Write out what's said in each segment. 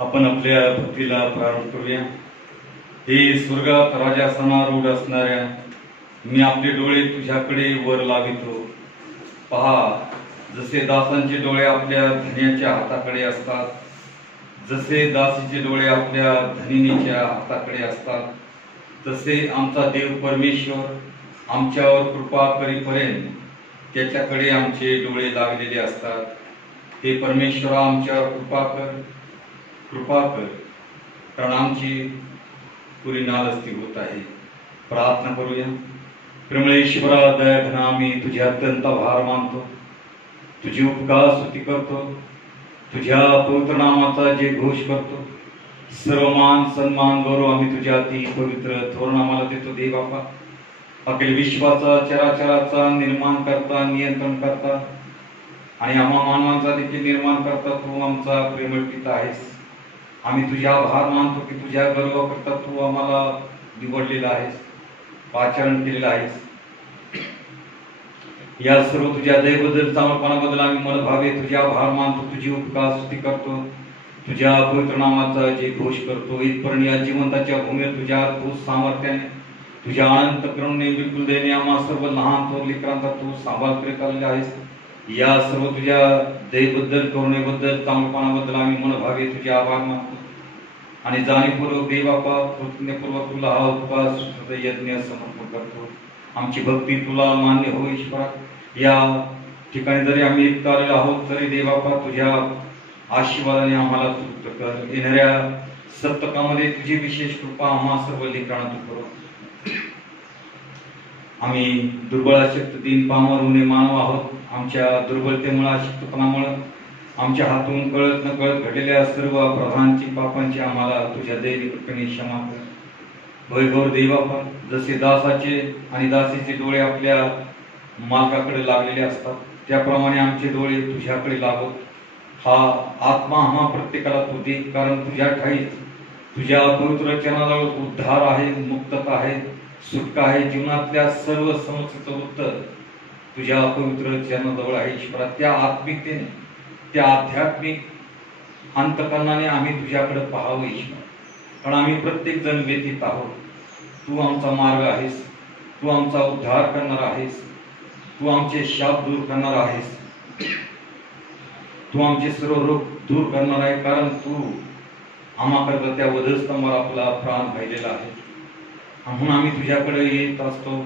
आपण आपल्या भक्तीला प्रारंभ करूया. हे स्वर्गात राजा समारूढ असणाऱ्या, मी आपले डोळे तुझ्याकडे वर लावितो. पहा, जसे दासांचे डोळे आपल्या धन्याच्या हाताकडे असतात, जसे दासीचे डोळे आपल्या धनिनीच्या हाताकडे असतात, तसे आमचा देव परमेश्वर आमच्यावर कृपा करीपर्यंत त्याच्याकडे आमचे डोळे लागलेले असतात. हे परमेश्वरा, आमच्यावर कृपा कर, कारण आमची पुरी नालस्ती होत आहे. प्रार्थना करूया. प्रेमळेश्वरा, दयाघना, आम्ही तुझे अत्यंत आभार मानतो, तुझी उपकार स्तुती करतो, तुझ्या पवित्र नामाचा जे घोष करतो. सर्व मान सन्मान गौरव आम्ही तुझ्या अति पवित्र थोर नामाला देतो. देव बापा, अखिल विश्वाचा चराचराचा निर्माण करता, नियंत्रण करता आणि आम्हा मानवांचा देखील निर्माण करता तू आमचा प्रेमळ पिता आहेस. आम्ही तुझ्या आभार मानतो की तुझ्या गर्व करता तू आम्हाला निवडलेला आहेस, पाचारण केलेलं आहेस. या सर्व तुझ्या दयेबद्दल, चांगलपणाबद्दल आम्ही मनभावे तुझ्या आभार मानतो, तुझी उपकार स्तुती करतो, तुझ्या पवित्र नामाचा जे घोष करतो. इथपर्यंत या जिवंताच्या भूमीवर तुझ्या अद्भुत सामर्थ्याने, तुझ्या अनंत करुणे बिलकुल देणे आम्हा सर्व लहान थोर लेकरांचा तू सांभाळ करीत आलेला आहेस. या सर्व तुझ्या दयेबद्दल, करुणेबद्दल, चांगलपणाबद्दल आम्ही मनभावे तुझे आभार मानतो आणि जाणीवपूर्वक देवबापा कृतज्ञपूर्वक तुला हा उपवास यज्ञ समर्पण करतो. आमची भक्ती तुला मान्य हो ईश्वरा. या ठिकाणी जरी आम्ही एकता आलेलो आहोत तरी देवबापा तुझ्या आशीर्वादाने आम्हाला तृप्त कर. येणाऱ्या सप्तकामध्ये तुझी विशेष कृपा आम्हा सर्व लेकरांना तू करो. आम्ही दुर्बळ अशक्त दीन पामर होणे मानव आहोत. आमच्या दुर्बलतेमुळे, अशक्तपणामुळे, आमच्या हातून कळत न कळत घडलेल्या सर्व अपराधांची, पापांची आम्हाला तुझ्या दैवी कृपेने क्षमा कर. वैभव देवापा, जसे दासाचे आणि दासीचे डोळे आपल्या मालकाकडे लागलेले असतात, त्याप्रमाणे आमचे डोळे तुझ्याकडे लागत. हा आत्मा आम्हा प्रत्येकाला तू दे, कारण तुझ्या ठाईच, तुझ्या पवित्र चरणाजवळ उद्धार आहे, मुक्तता आहे, सुटका आहे. जीवनातल्या सर्व समस्येचं उत्तर तुझ्या पवित्र चरणाजवळ आहे ईश्वरा. त्या आत्मिकतेने, त्या आध्यात्मिक अंतकरणाने आम्ही तुझ्याकडे पाहावं ईश्वर, कारण आम्ही प्रत्येक जण व्यथित आहोत. तू आमचा मार्ग आहेस, तू आमचा उद्धार करणार आहेस, तू आमचे शाप दूर करणार आहेस, तू आमचे सर्व रोग दूर करणार आहे, कारण तू आम्हाकरता त्या वधस्तंभावर आपला प्राण वाहिलेला आहे. म्हणून आम्ही तुझ्याकडे येत असतो.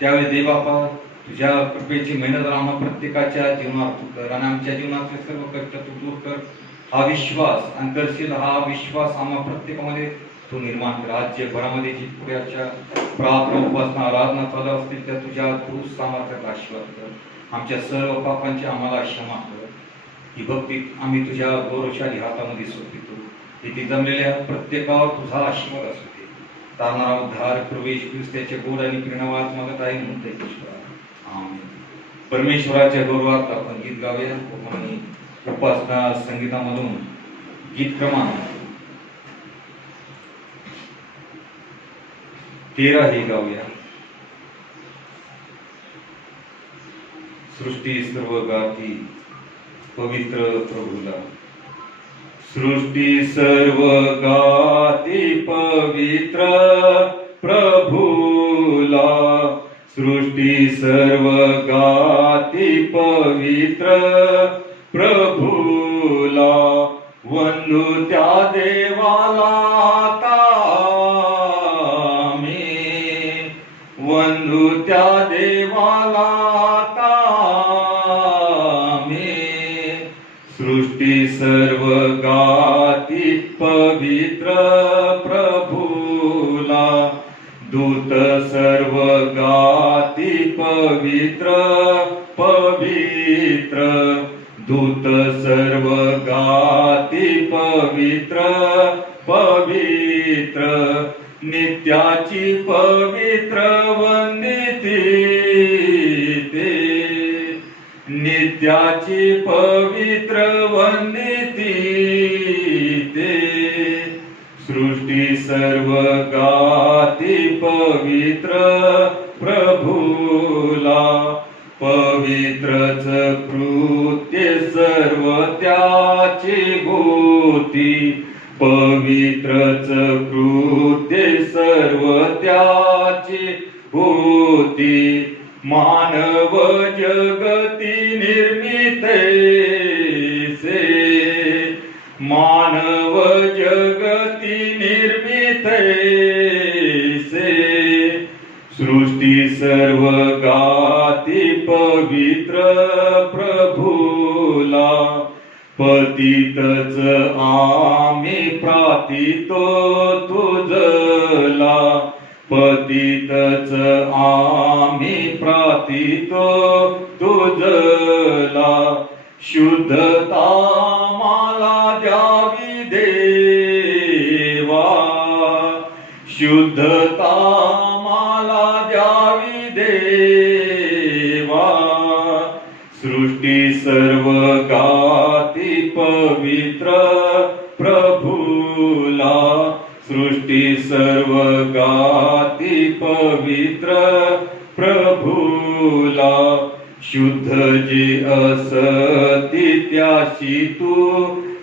त्यावेळी देवबापा, तुझ्या कृपेची मेहनत आम्हा प्रत्येकाच्या जीवनात तू कर आणि आमच्या जीवनातले सर्व कष्ट तू दूर कर. हा विश्वास आणि करशील, हा विश्वास आम्हा प्रत्येकामध्ये तू निर्माण कर. आज जगभरामध्ये जी पुढ्याच्या प्रार्थना, उपासना, आराधना चालू असतील त्या तुझ्या अद्भुत सामर्थ्याचा आशीर्वाद कर. आमच्या सर्व पापांची आम्हाला क्षमा कर. ही भक्ती आम्ही तुझ्या गौरवशाली हातामध्ये सोपवितो. इथे जमलेल्या प्रत्येकावर तुझा आशीर्वाद असू दे. तारणारा उद्धार प्रवेश त्याचे गोड आणि प्रेरणावाद मागत आहे म्हणून ईश्वरा. आमेन. परमेश्वराच्या गौरवात आपण गीत गाऊया. आणि उपासना संगीतामधून गीत क्रमांक 13 हे गाऊया. सृष्टी सर्व गाती पवित्र प्रभूला. सृष्टी सर्व गाती पवित्र प्रभूला. सृष्टी सर्व गाती पवित्र प्रभूला. वंदू त्या देवाला आम्ही, वंदू त्या देवाला आम्ही. सृष्टी सर्व गाती पवित्र प्रभूला. दूत सर्व गाती पवित्र पवित्र. दूत सर्व गाती पवित्र पवित्र. नित्याची पवित्र वंदिती ते. नित्याची पवित्र वंदिती ते. सृष्टी सर्व गाती पवित्र प्रभूला. पवित्रच कृत्य सर्व त्याचे गो पवित्रच कृत्ये सर्व त्याची होती, मानव जगती निर्मितैसे, मानव जगती निर्मितैसे, सृष्टी सर्व गाती पवित्र प्रभूला, पतितच आम्ही प्रातितो तुझला, पतितच आम्ही प्रातितो तुझला, शुद्धता मला द्यावी देवा, शुद्धता मला द्यावी देवा, सृष्टी सर्व गाती पवित्र प्रभूला, सृष्टी सर्व गाती पवित्र प्रभूला, शुद्ध जे असती त्याशी तू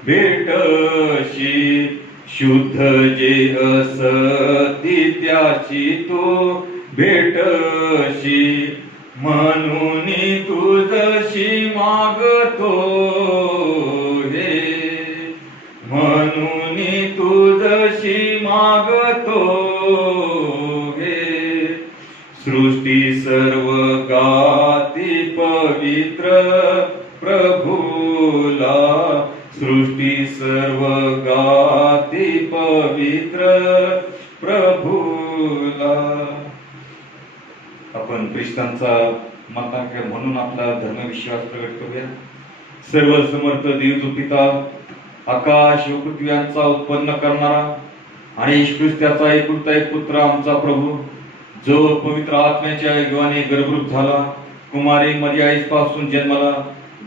भेटशी, शुद्ध जे असती त्याशी तू भेटशी, म्हणून तुझशी मागतो हे, म्हणून तुझशी मागतो हे, सृष्टी सर्व गाती पवित्र प्रभूला, सृष्टी सर्व गाती पवित्र प्रभूला. आपण ख्रिस्तांचा मतांक म्हणून आपला धर्मविश्वास प्रकट करूया. सर्व समर्थ देव जो पिता, आकाश व पृथ्वी यांचा उत्पन्न करणारा आणि येशू ख्रिस्ताचा एकुलता एक पुत्र आमचा प्रभू, जो पवित्र आत्म्याच्या योगाने गर्भरूप झाला, कुमारी मरियाईपासून जन्मला,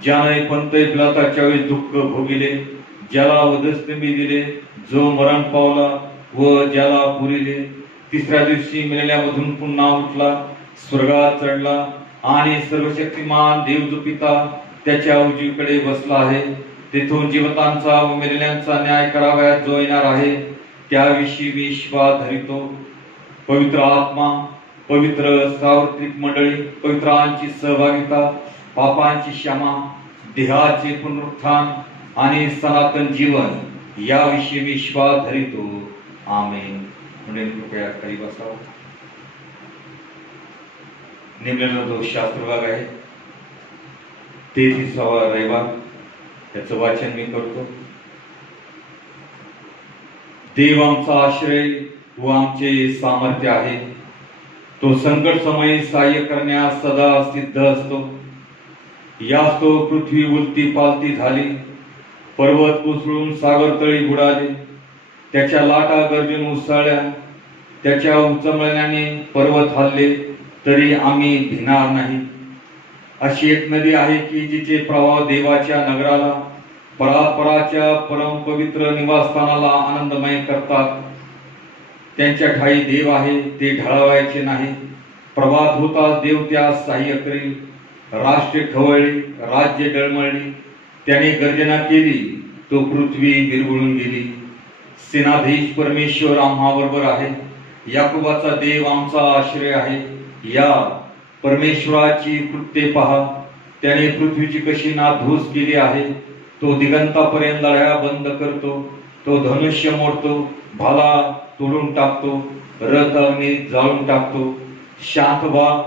ज्याने पंत पिलाताच्या वेळी दुःख भोगिले, ज्याला वधस्तंभी दिले, जो मरण पावला व ज्याला पुरिले, तिसऱ्या दिवशी मेलेल्यामधून पुन्हा उठला, स्वर्गात चढला आणि सर्वशक्तिमान देव जो पिता त्याच्या उजवीकडे बसला आहे, तेथून जिवंतांचा व मेलेल्यांचा न्याय करावयास जो येणार आहे, त्याविषयी विश्वास धरितो. पवित्र आत्मा, पवित्र सार्वत्रिक मंडळी, पवित्रांची सहभागिता, पापांची क्षमा, देहाचे पुनरुत्थान आणि सनातन जीवन याविषयी विश्वास धरितो. आमेन. म्हणून कृपया खाली बसावं. नेमलेला जो शास्त्र भाग आहे 33वा रविवार, त्याचं वाचन मी करतो. देव आमचा आश्रय व आमचे सामर्थ्य आहे, तो संकट समयी सहाय्य करण्यास सदा सिद्ध असतो. यास तो पृथ्वी उलती पालती झाली, पर्वत कोसळून सागर तळी बुडाले, त्याच्या लाटा गर्जून उसळल्या, त्याच्या उचमळण्याने पर्वत हलले, तरी आम्ही भिणार नाही. अशी एक नदी आहे की जिचे प्रवाह देवाच्या नगराला, परात्पराच्या परम पवित्र निवासस्थानाला आनंदमय करतात. त्यांच्या ठाई देव आहे, ते ढळावायचे नाही. प्रभात होताच देव त्यास सहाय्य करील. राष्ट्रे खवळली, राज्य डळमळली, त्याने गर्जना केली, तो पृथ्वी विरघळून गेली. सेनाधीश परमेश्वर आम्हाबरोबर आहे, याकोबाचा देव आमचा आश्रय आहे. या परमेश्वराची कृत्ये पहा, त्याने पृथ्वीची कशी नाधूस केली आहे. तो दिगंतापर्यंत लढाया बंद करतो, तो धनुष्य मोडतो, भाला तोडून टाकतो, रथ अग्नीत जाळून टाकतो. शांत व्हा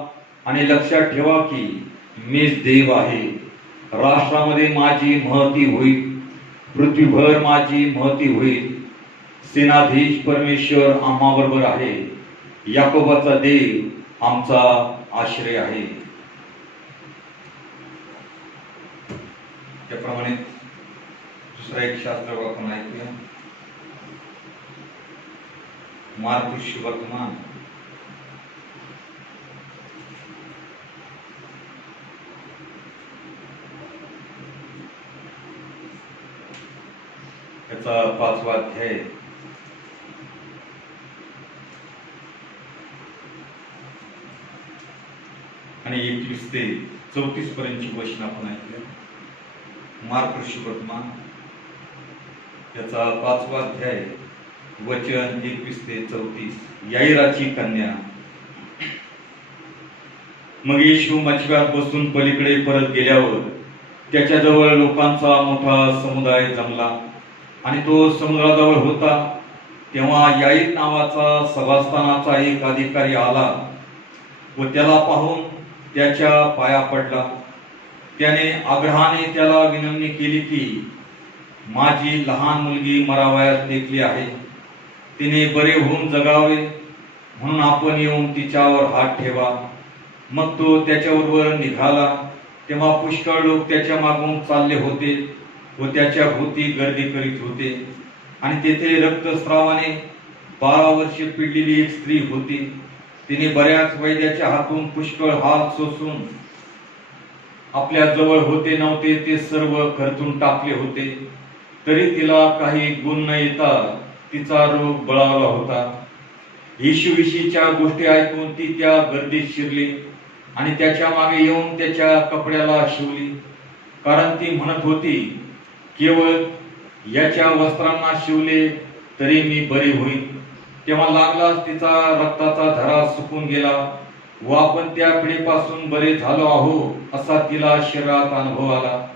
आणि लक्षात ठेवा की मीच देव आहे. राष्ट्रामध्ये माझी महती होईल, पृथ्वीभर माझी महती होईल. सेनाधीश परमेश्वर आम्हाबरोबर आहे, याकोबाचा देव आमचा आश्रय आहे. त्याप्रमाणे दुसरा एक शास्त्र आपण ऐकूया. मार्क शुभवर्तमान याचा 5वा अध्याय आणि 21 ते 34 पर्यंतची वचन आपण ऐकूया. मार्क शुभवर्तमान त्याचा 5वा अध्याय वचन 21 ते 34. याईराची कन्या. मग येशू मछव्यात बसून पलीकडे परत गेल्यावर त्याच्याजवळ लोकांचा मोठा समुदाय जमला आणि तो समुद्राजवळ होता. तेव्हा याईर नावाचा सभास्थानाचा एक अधिकारी आला व त्याला पाहून त्याच्या पाया पडला. त्याने आग्रहाने त्याला विनवणी केली की माझी लहान मुलगी मरावयास टेकली आहे, तिने बरे होऊन जगावे म्हणून आपण येऊन तिच्यावर हात ठेवा. मग तो त्याच्याबरोबर निघाला. तेव्हा पुष्कळ लोक त्याच्या मागून चालले होते व त्याच्या भोवती गर्दी करीत होते. आणि तेथे रक्तस्रावाने 12 वर्षे पिडलेली एक स्त्री होती. तिने बऱ्याच वैद्याच्या हातून पुष्कळ हात सोसून आपल्या जवळ होते नव्हते ते सर्व खर्चून टाकले होते, तरी तिला काही गुण न येता तिचा रोग बळावला होता. येशूविषयीच्या गोष्टी ऐकून ती त्या गर्दीत शिरली आणि त्याच्या मागे येऊन त्याच्या कपड्याला शिवली, कारण ती म्हणत होती, केवळ याच्या वस्त्रांना शिवले तरी मी बरी होईल. तेव्हा लागलाच तिचा रक्ताचा झरा सुकून गेला व आपण त्या पिढीपासून बरे झालो आहो असा तिला शरीरात अनुभव आला.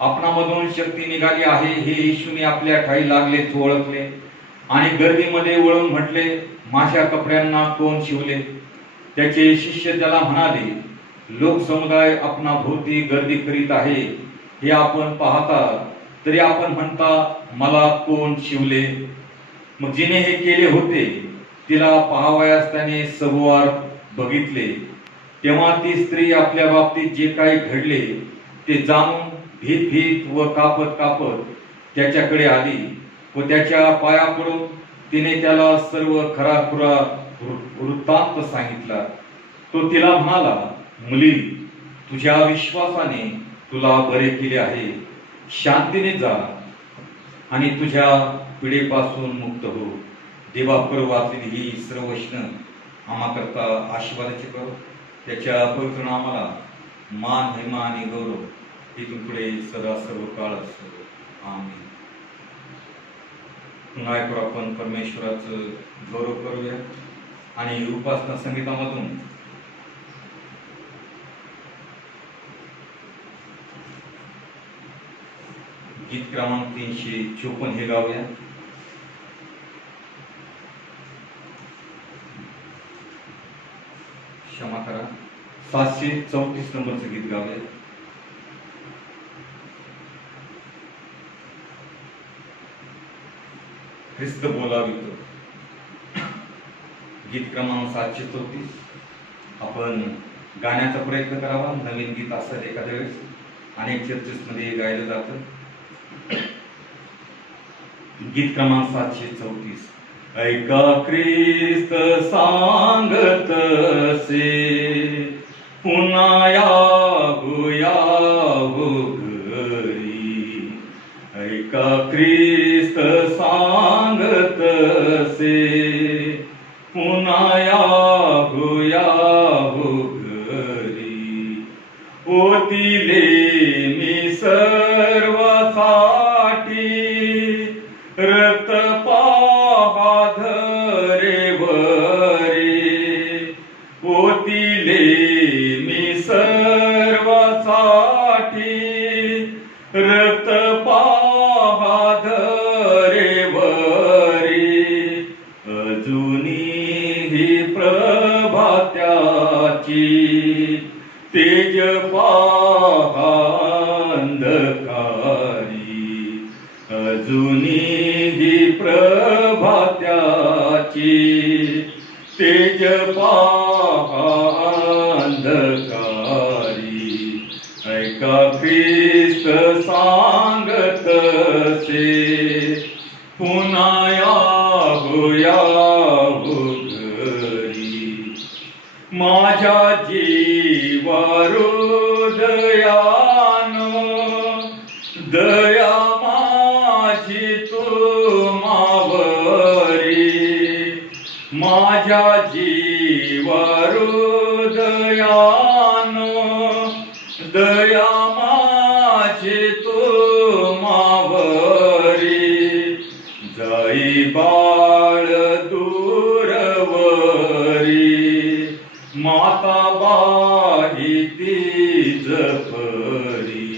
आपणामधून शक्ती निघाली आहे हे येशूने आपल्या ठाई लागलेच ओळखले आणि गर्दीमध्ये वळून म्हटले, माझ्या कपड्यांना कोण शिवले? त्याचे शिष्य त्याला म्हणाले, लोकसमुदाय आपणा भोवती गर्दी करीत आहे हे आपण पाहता, तरी आपण म्हणता मला कोण शिवले? मग जिने हे केले होते तिला पाहावयास त्याने सभोवार बघितले. तेव्हा ती स्त्री आपल्या बाबतीत जे काही घडले ते जाणून भीत भीत व कापत कापत त्याच्याकडे आली व त्याच्या पाया पडून तिने त्याला सर्व खराखुरा वृत्तांत सांगितला. तो तिला म्हणाला, मुली, तुझ्या विश्वासाने तुला बरे केले आहे, शांतीने जा आणि तुझ्या पिढीपासून मुक्त हो. देवापर वाचलेली ही सर्व वचनं आम्हाकरता आशीर्वादाची करो. त्याच्या पवित्र नामाला मान, महिमा आणि गौरव इथून पुढे सदा सर्व काळ असो. आमीन. पुन्हा एकदा आपण परमेश्वराचं गौरव करूया आणि उपासना संगीतामधून गीत क्रमांक 354 हे गाऊया. क्षमा करा, 734 नंबरचं गीत गाऊया. ख्रिस्त बोलावितो. गीत क्रमांक 734. आपण गाण्याचा प्रयत्न करावा. नवीन गीत असतात एखाद्या वेळेस, अनेक चर्चेस मध्ये गायलं जातं. गीत क्रमांक 734. ऐका ख्रिस्त सांगत से, पुन्हा यावो घरी. ऐका ख्रिस्त सांगत से, पुन्हा यावो घरी. ओतिले मी सर्वासाठी रक्त पाधरेवरी. ओतिले मी सर्वासाठी रक्त पाधरेवरी. अजूनही प्रभात्याची तेज पाहा अंधकारी. अजूनही प्रभात्याची तेज पाहा अंधकारी. ऐका ख्रिस्त सांगत से, पुन्हा यावो घरी. माझ्या जीवा हृदयानो दया माझी तुम्हावरी. माझ्या जीवा हृदयानो दया माझी तुम्हावरी. आई बाळ दूरवरी, माता बाई तीच परी.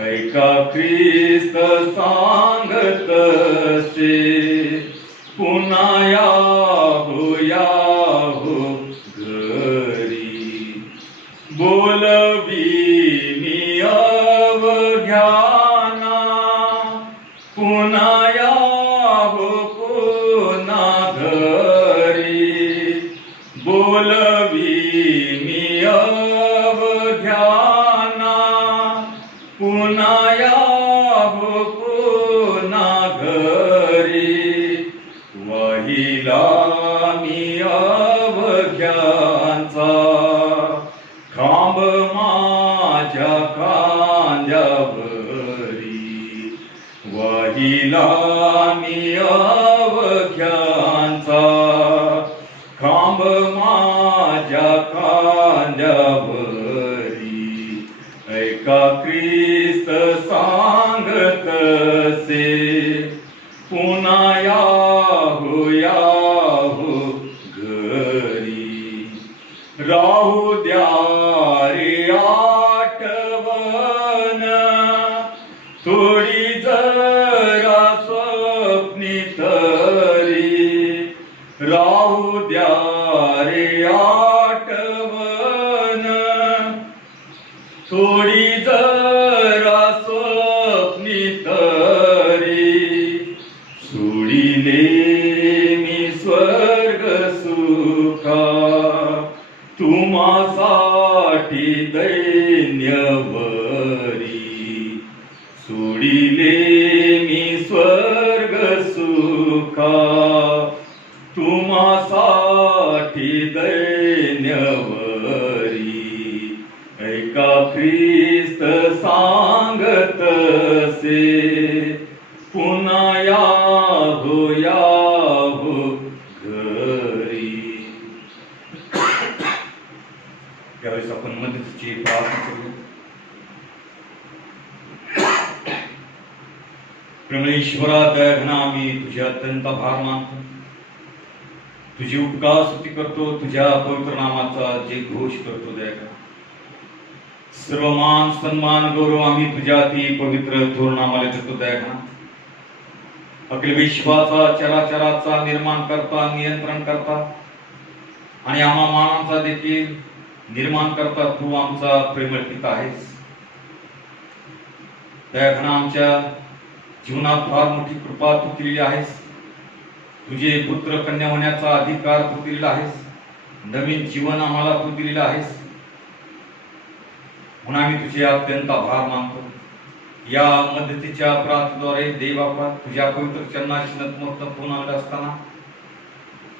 ऐका ख्रिस्त सांगत से, पुन्हा याहो घरी. बोलविनी अवघ्याना, पुन्हा याहो पुन्हा घरी. बोलविनी अवघ्याना, पुन्हा याहो पुन्हा घरी. वाहिला मी अवघ्यांचा खांब माझ्या खांद्यावरी. वाहिला मी अवघ्यांचा खांब माझ्या खांद्यावरी. ऐका ख्रिस्त सांगत से, पुन्हा याहो घरी. राहू द्या रे आठवण, थोडी जरा स्वप्नी तरी. राहू द्या रे आठवण, थोडी जरा स्वप्नी तरी. सोडिले मी स्वर्ग सुखा, तुम्हासाठी दैन्यवरी. सोडिले मी स्वर्ग सुखा, तुम्हासाठी दैन्यवरी. ऐका ख्रिस्त सांगत से, पुन्हा याहो घरी. त्यावेळेस आपण मदतीची प्रार्थना करू. प्रेमळेश्वरा दयाघना, आम्ही तुझ्या अत्यंत आभार मानतो. तुझी उपकार स्तुती करतो. तुझ्या पवित्र नामाचा जे घोष करतो दयाघना. सर्व मान सन्मान गौरव आम्ही तुझ्या ती पवित्र थोर नामाला देतो दयाघना. अखिल विश्वाचा चराचराचा निर्माण करता, नियंत्रण करता आणि आम्हा मानाचा देखील निर्माण करता तू आमचा प्रेमळ पिता आहेस. दयाघना, आमच्या जीवनात फार मोठी कृपा तू केलेली आहेस. तुझे पुत्र कन्या होण्याचा अधिकार तू दिलेला आहेस. नवीन जीवन आम्हाला तू दिलेलं आहेस. म्हणून आम्ही तुझे अत्यंत आभार मानतो. या मदतीच्या प्रार्थनेद्वारे देवापा तुझ्या पवित्र चरणाशी नतमस्तक होऊन आले असताना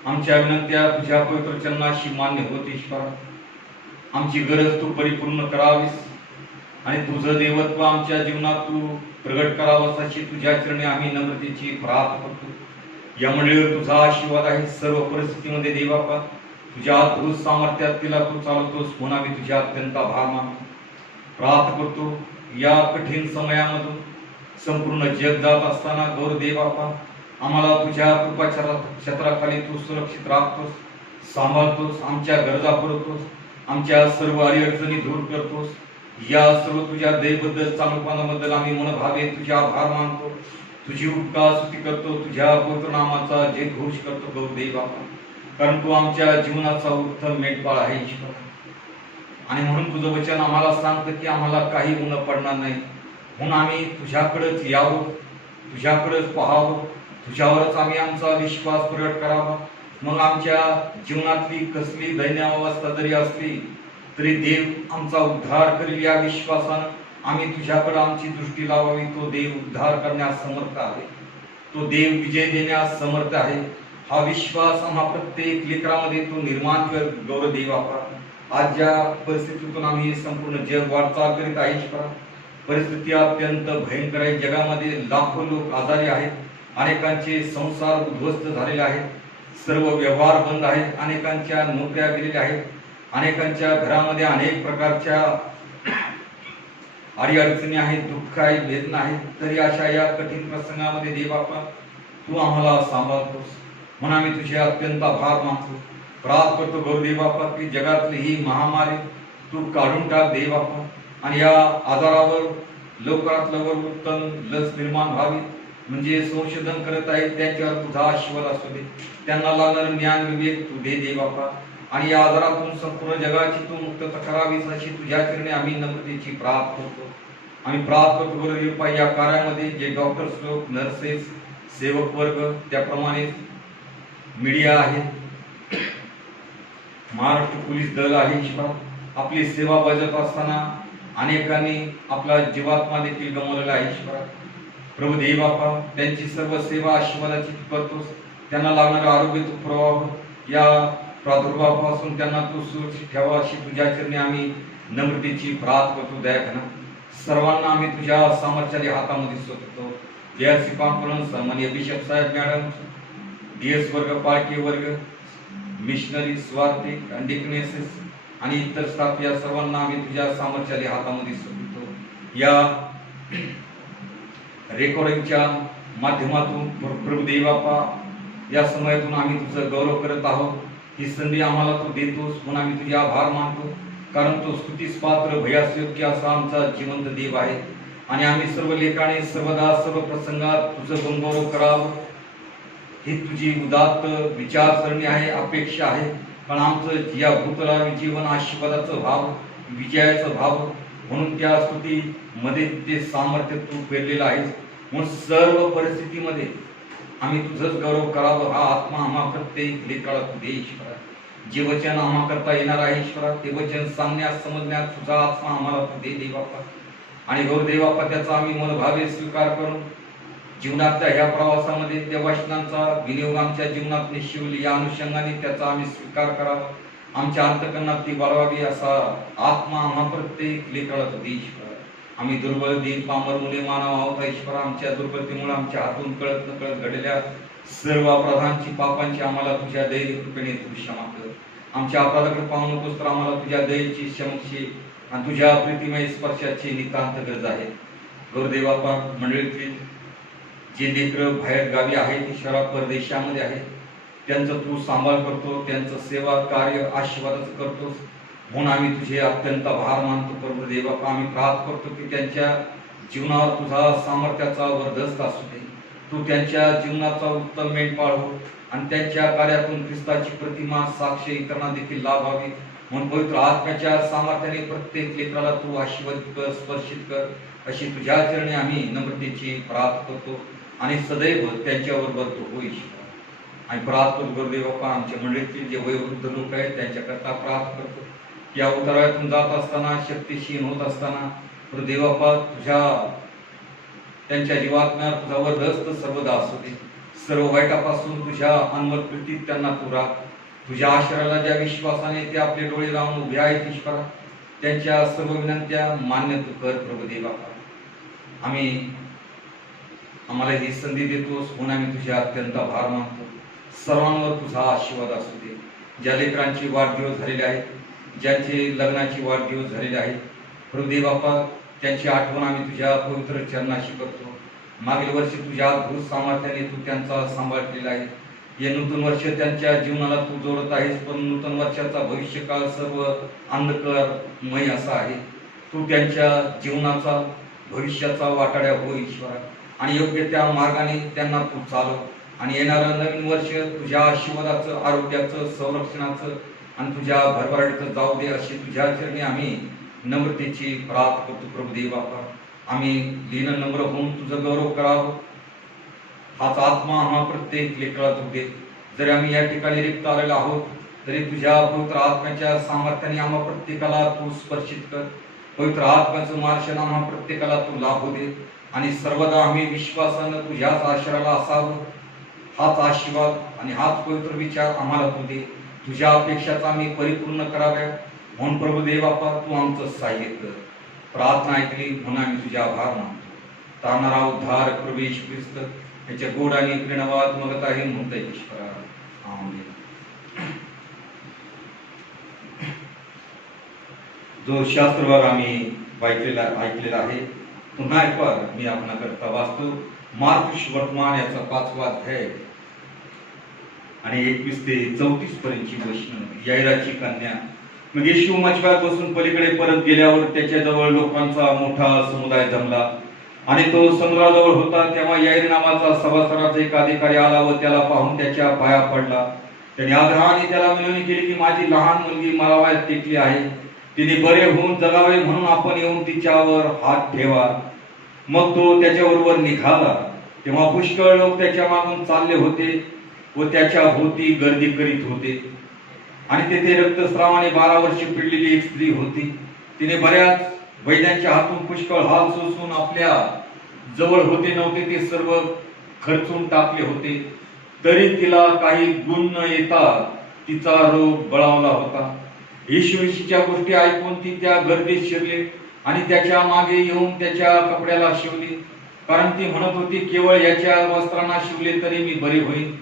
आमच्या विनंत्या तुझ्या पवित्र चरणाशी मान्य होत ईश्वरा. आमची गरज तू परिपूर्ण करावीस आणि तुझं देवत्व आमच्या जीवनात तू प्रगट करावंस अशी तुझ्या चरणी आम्ही नम्रतेची प्रार्थना करतो. या मंडळीवर तुझा आशीर्वाद आहे. सर्व परिस्थितीमध्ये देवापा तुझ्या अद्भुत सामर्थ्यात तिला तू चालवतोस. म्हणून आम्ही तुझ्या अत्यंत आभार मानतो. प्रार्थना करतो या कठीण समयामधून संपूर्ण जग जात असताना गौर देवापा आम्हाला तुझ्या कृपाच्या छत्राखाली तू सुरक्षित राखतोस, सांभाळतोस, आमच्या गरजा पुरवतोस, आमच्या सर्व अडचणी दूर करतोस. या सर्व तुझ्या दयेबद्दल चांगलपणाबद्दल आम्ही मनभावे तुझे आभार मानतो. तुझी उपकार स्तुती करतो. तुझ्या पवित्र नामाचा जे घोष करतो गौर देवापा, कारण तू आमच्या जीवनाचा उत्तम मेटपाळ आहे ईश्वर. आणि म्हणून तुझं वचन आम्हाला सांगतं की आम्हाला काही ऊन पडणार नाही. म्हणून आम्ही तुझ्याकडेच यावं, तुझ्याकडेच पाहावं, तुझ्यावरच आम्ही आमचा विश्वास प्रगट करावा. मग आमच्या जीवनातली कसली दैन्यावस्था जरी असली तरी देव आमचा उद्धार करेल या विश्वासानं आम्ही तुझ्याकडे आमची दृष्टी लावावी. तो देव उद्धार करण्यास समर्थ आहे. तो देव विजय देण्यास समर्थ आहे. हा विश्वास आम्हा प्रत्येक लेकरामध्ये तो निर्माण कर गौर देवापा. आज ज्या परिस्थितीतून आम्ही संपूर्ण जग वाटचाल करीत आहे ईश्वरा, परिस्थिती अत्यंत भयंकर आहे. जगामध्ये लाखो लोक आजारी आहेत. अनेकांचे संसार उद्ध्वस्त झालेले आहेत. सर्व व्यवहार बंद आहेत. अनेकांच्या नोकऱ्या गेलेल्या आहेत. अनेकांच्या घरामध्ये अनेक प्रकारच्या अडीअडचणी आहेत, दुःख आहे, वेदना आहेत. तरी अशा या कठीण प्रसंगामध्ये देवापा तू आम्हाला सांभाळतोस म्हणून आम्ही तुझे अत्यंत आभार मानतो. प्रार्थना करतो गौरदेव बाप्पा की जगातली ही महामारी तू काढून टाक देव बाप्पा, आणि या आजारावर लवकरात लवकर उत्तम लस निर्माण व्हावी. म्हणजे संशोधन करत आहे त्यांच्यावर तुझा आशीर्वाद असू दे. त्यांना लागणारं ज्ञान विवेक तू दे देव बाप्पा, आणि या आजारातून संपूर्ण जगाची तू मुक्तता करावीस अशी तुझ्या चरणी आम्ही नम्रतेची प्रार्थना करतो. आम्ही प्रार्थना करतो गुरुदेव बाप्पा, या कार्यामध्ये जे डॉक्टर्स लोक, नर्सेस, सेवक वर्ग, त्याप्रमाणे मीडिया आहे, महाराष्ट्र पोलीस दल आहे ईश्वर, आपली सेवा बजावत असताना अनेकांनी आपला जीवात्मा देखील गमावलेला आहे ईश्वर. प्रभू देव बाप्पा, त्यांची सर्व सेवा आशीर्वादाची तू करतोस. त्यांना लागणारं आरोग्य तू पुरवावं, या प्रादुर्भावापासून त्यांना तू सुरक्षित ठेवा अशी तुझ्या चरणी आम्ही नम्रतेची प्रार्थना करतो. दयाघना सर्वांना आम्ही तुझ्या सामर्थ्याने हातामध्ये सोपतो. DRC कॉन्फरन्स सन्माननीय बिशप साहेब मॅडम, DS वर्ग, पालखी वर्ग, मिशनरी, स्वार्थिक, डिकनेसेस आणि इतर स्टाफ, या सर्वांना आम्ही तुझ्या सामर्थ्याने हातामध्ये सोपतो. या रेकॉर्डिंगच्या माध्यमातून प्रभुदेव बाप्पा, या समयातून आम्ही तुझं गौरव करत आहोत. ही संधी आम्हाला तू देतोस म्हणून आम्ही तुझे आभार मानतो, कारण तो स्तुतीस पात्र, भयास योग्य असा आमचा जिवंत देव आहे. आणि आम्ही सर्व लेखाने सर्वदा सर्व प्रसंगात तुझं गुणगौरव करावं ही तुझी उदात्त विचारसरणी आहे, अपेक्षा आहे. पण आमचं या भूतला जीवन आशीर्वादाचं भाव, विजयाचं भाव, म्हणून त्या स्तुती मध्ये ते सामर्थ्य तू पेरलेलं आहेस. म्हणून सर्व परिस्थितीमध्ये आम्ही तुझंच गौरव करावं हा आत्मा आम्हा प्रत्येक लेकराला तू दे ईश्वरा. जे वचन आम्हा करता येणार आहे ईश्वरा, ते वचन सांगण्यास समजण्यास तुझा आत्मा आम्हाला तू दे देवाप्पा. आणि गौरदेव बाप्पा, त्याचा आम्ही मनोभावे स्वीकार करून जीवनातल्या ह्या प्रवासामध्ये त्या वचनांचा विनियोग आमच्या जीवनात निश्चिवली, या अनुषंगाने त्याचा आम्ही स्वीकार करावा, आमच्या अंतकरणात ती बाळवावी असा आत्मा आम्हा प्रत्येक लेकराला तू दे ईश्वरा. आम्ही दुर्बल, दीन, पामर, मुले, मानव आहोत ईश्वरा. आमच्या दुर्बलतेमुळे आमच्या हातून कळत नकळत घडलेल्या सर्व अपराधांची, पापांची आम्हाला तुझ्या दयेने कृपेने तू क्षमा कर. आमच्या अपराधाकडे पाहू नकोस, तर आम्हाला तुझ्या दयेची, क्षमची आणि तुझ्या प्रीतिमय स्पर्शाची नितांत गरज आहे. गौरदेव बाप्पा, मंडळीतील जे लेकरं बाहेर गावी आहेत ईश्वरा, परदेशामध्ये आहेत, त्यांचं तू सांभाळ करतो, त्यांचं सेवा कार्य आशीर्वादाचं करतोस म्हणून आम्ही तुझे अत्यंत आभार मानतो. प्रभू देव बाप्पा, आम्ही प्रार्थना करतो की त्यांच्या जीवनावर तुझा सामर्थ्याचा वर्धस्त असू दे. तू त्यांच्या जीवनाचा उत्तम मेंढपाळ हो आणि त्यांच्या कार्यातून ख्रिस्ताची प्रतिमा, साक्ष इतरांना देखील लाभावी म्हणून पवित्र आत्म्याच्या सामर्थ्याने प्रत्येक लेकराला तू आशीर्वादित कर, स्पर्शित कर अशी तुझ्या चरणी आम्ही नम्रतेची प्रार्थना करतो. आणि सदैव त्यांच्याबरोबर तू हो ईश्वर. आणि प्रार्थना गुरुदेव बाप्पा, आमच्या मंडळीतील जे वयोवृद्ध लोक आहेत त्यांच्याकरता प्रार्थना करतो. या उतरातून जात असताना, शक्तिशीन होत असताना गुरुदेव बाप्पा, तुझ्या त्यांच्या जीवात्म्यात तुझा वर्धस्त सर्वदा असू दे. सर्व वाईटापासून तुझ्या अनमोल प्रीतीत त्यांना तू राख. तुझ्या आश्रयाला ज्या विश्वासाने ते आपले डोळे लावून उभे आहेत ईश्वरा, त्यांच्या सर्व विनंत्या मान्य तू कर प्रभुदेव बाप्पा. आम्हाला ही संधी देतोस म्हणून आम्ही तुझे अत्यंत आभार मानतो. सर्वांवर तुझा आशीर्वाद असू दे. ज्या लेकरांचे वाढदिवस झालेले आहेत, ज्यांचे लग्नाचे वाढदिवस झालेले आहेत प्रभुदेव बाप्पा, त्यांची आठवण आम्ही तुझ्या पवित्र चरणाशी करतो. मागील वर्षी तुझ्या अद्भुत सामर्थ्याने तू त्यांचा सांभाळ केलेला आहे. हे नूतन वर्ष त्यांच्या जीवनाला तू जोडत आहेस, पण नूतन वर्षाचा भविष्यकाळ सर्व अंधकारमय असा आहे. तू त्यांच्या जीवनाचा, भविष्याचा वाटाड्या हो ईश्वरा, आणि योग्य त्या मार्गाने त्यांना तू चालव. आणि येणारं नवीन वर्ष तुझ्या आशीर्वादाचं, आरोग्याचं, संरक्षणाचं आणि तुझ्या भरभराटीचं जाऊ दे अशी तुझ्या चरणी आम्ही नम्रतेची प्रार्थना करतो प्रभुदेव बाप्पा. आम्ही लीन नम्र होऊन तुझं गौरव करावं हाच आत्मा आम्हा प्रत्येक लेकराला तू दे. जरी आम्ही या ठिकाणी रिक्त आलेलो आहोत, तरी तुझ्या पवित्र आत्म्याच्या सामर्थ्याने आम्हा प्रत्येकाला तू स्पर्शित कर. पवित्र आत्म्याचं मार्शन आम्हा प्रत्येकाला तू लाभू दे. आणि सर्वदा आम्ही विश्वासानं तुझ्याच आश्रयाला असावं हाच आशीर्वाद आणि हाच पवित्र विचार आम्हाला तू दे. तुझ्या अपेक्षाचा आम्ही परिपूर्ण कराव्या म्हणून प्रभुदेव बाप्पा, तू आमचं सहाय्य कर. प्रार्थना ऐकली म्हणून आम्ही तुझे आभार मानतो. तारणारा उद्धार प्रवेश ख्रिस्त याच्या गोड आणि प्रेरणात्मकता आहे म्हणता ईश्वरा. आमेन. जो शास्त्र भाग आम्ही ऐकलेला आहे पुन्हा एक बार मी आपणाकरता वाचतो. मार्कुश वर्तमान याचा 5वा अध्याय आणि 21 ते 34 पर्यंतची वचनं. याईराची कन्या. मग येशू मछव्यात बसून पलीकडे परत गेल्यावर त्याच्याजवळ लोकांचा मोठा समुदाय जमला आणि तो समुद्राजवळ होता. तेव्हा याईर नावाचा सभासदाचा एक अधिकारी आला व त्याला पाहून त्याच्या पाया पडला. त्याने आग्रहाने त्याला विनवणी केली की माझी लहान मुलगी मरावायात टेकली आहे, तिने बरे होऊन जगावे म्हणून आपण येऊन तिच्यावर हात ठेवा. मग तो त्याच्याबरोबर निघाला. तेव्हा पुष्कळ लोक त्याच्या मागून चालले होते व त्याच्या भोवती गर्दी करीत होते. आणि तेथे रक्तस्रावाने 12 वर्षे पिडलेली एक स्त्री होती. तिने बऱ्याच वैद्यांच्या हातून पुष्कळ हाल सोसून आपल्या जवळ होते नव्हते ते सर्व खर्चून टाकले होते, तरी तिला काही गुण न येता तिचा रोग बळावला होता. येशूच्या गोष्टी ऐकून ती त्या गर्दीत शिरली आणि त्याच्या मागे येऊन त्याच्या कपड्याला शिवली, कारण ती म्हणत होती केवळ याच्या वस्त्रांना शिवले तरी मी बरे होईल.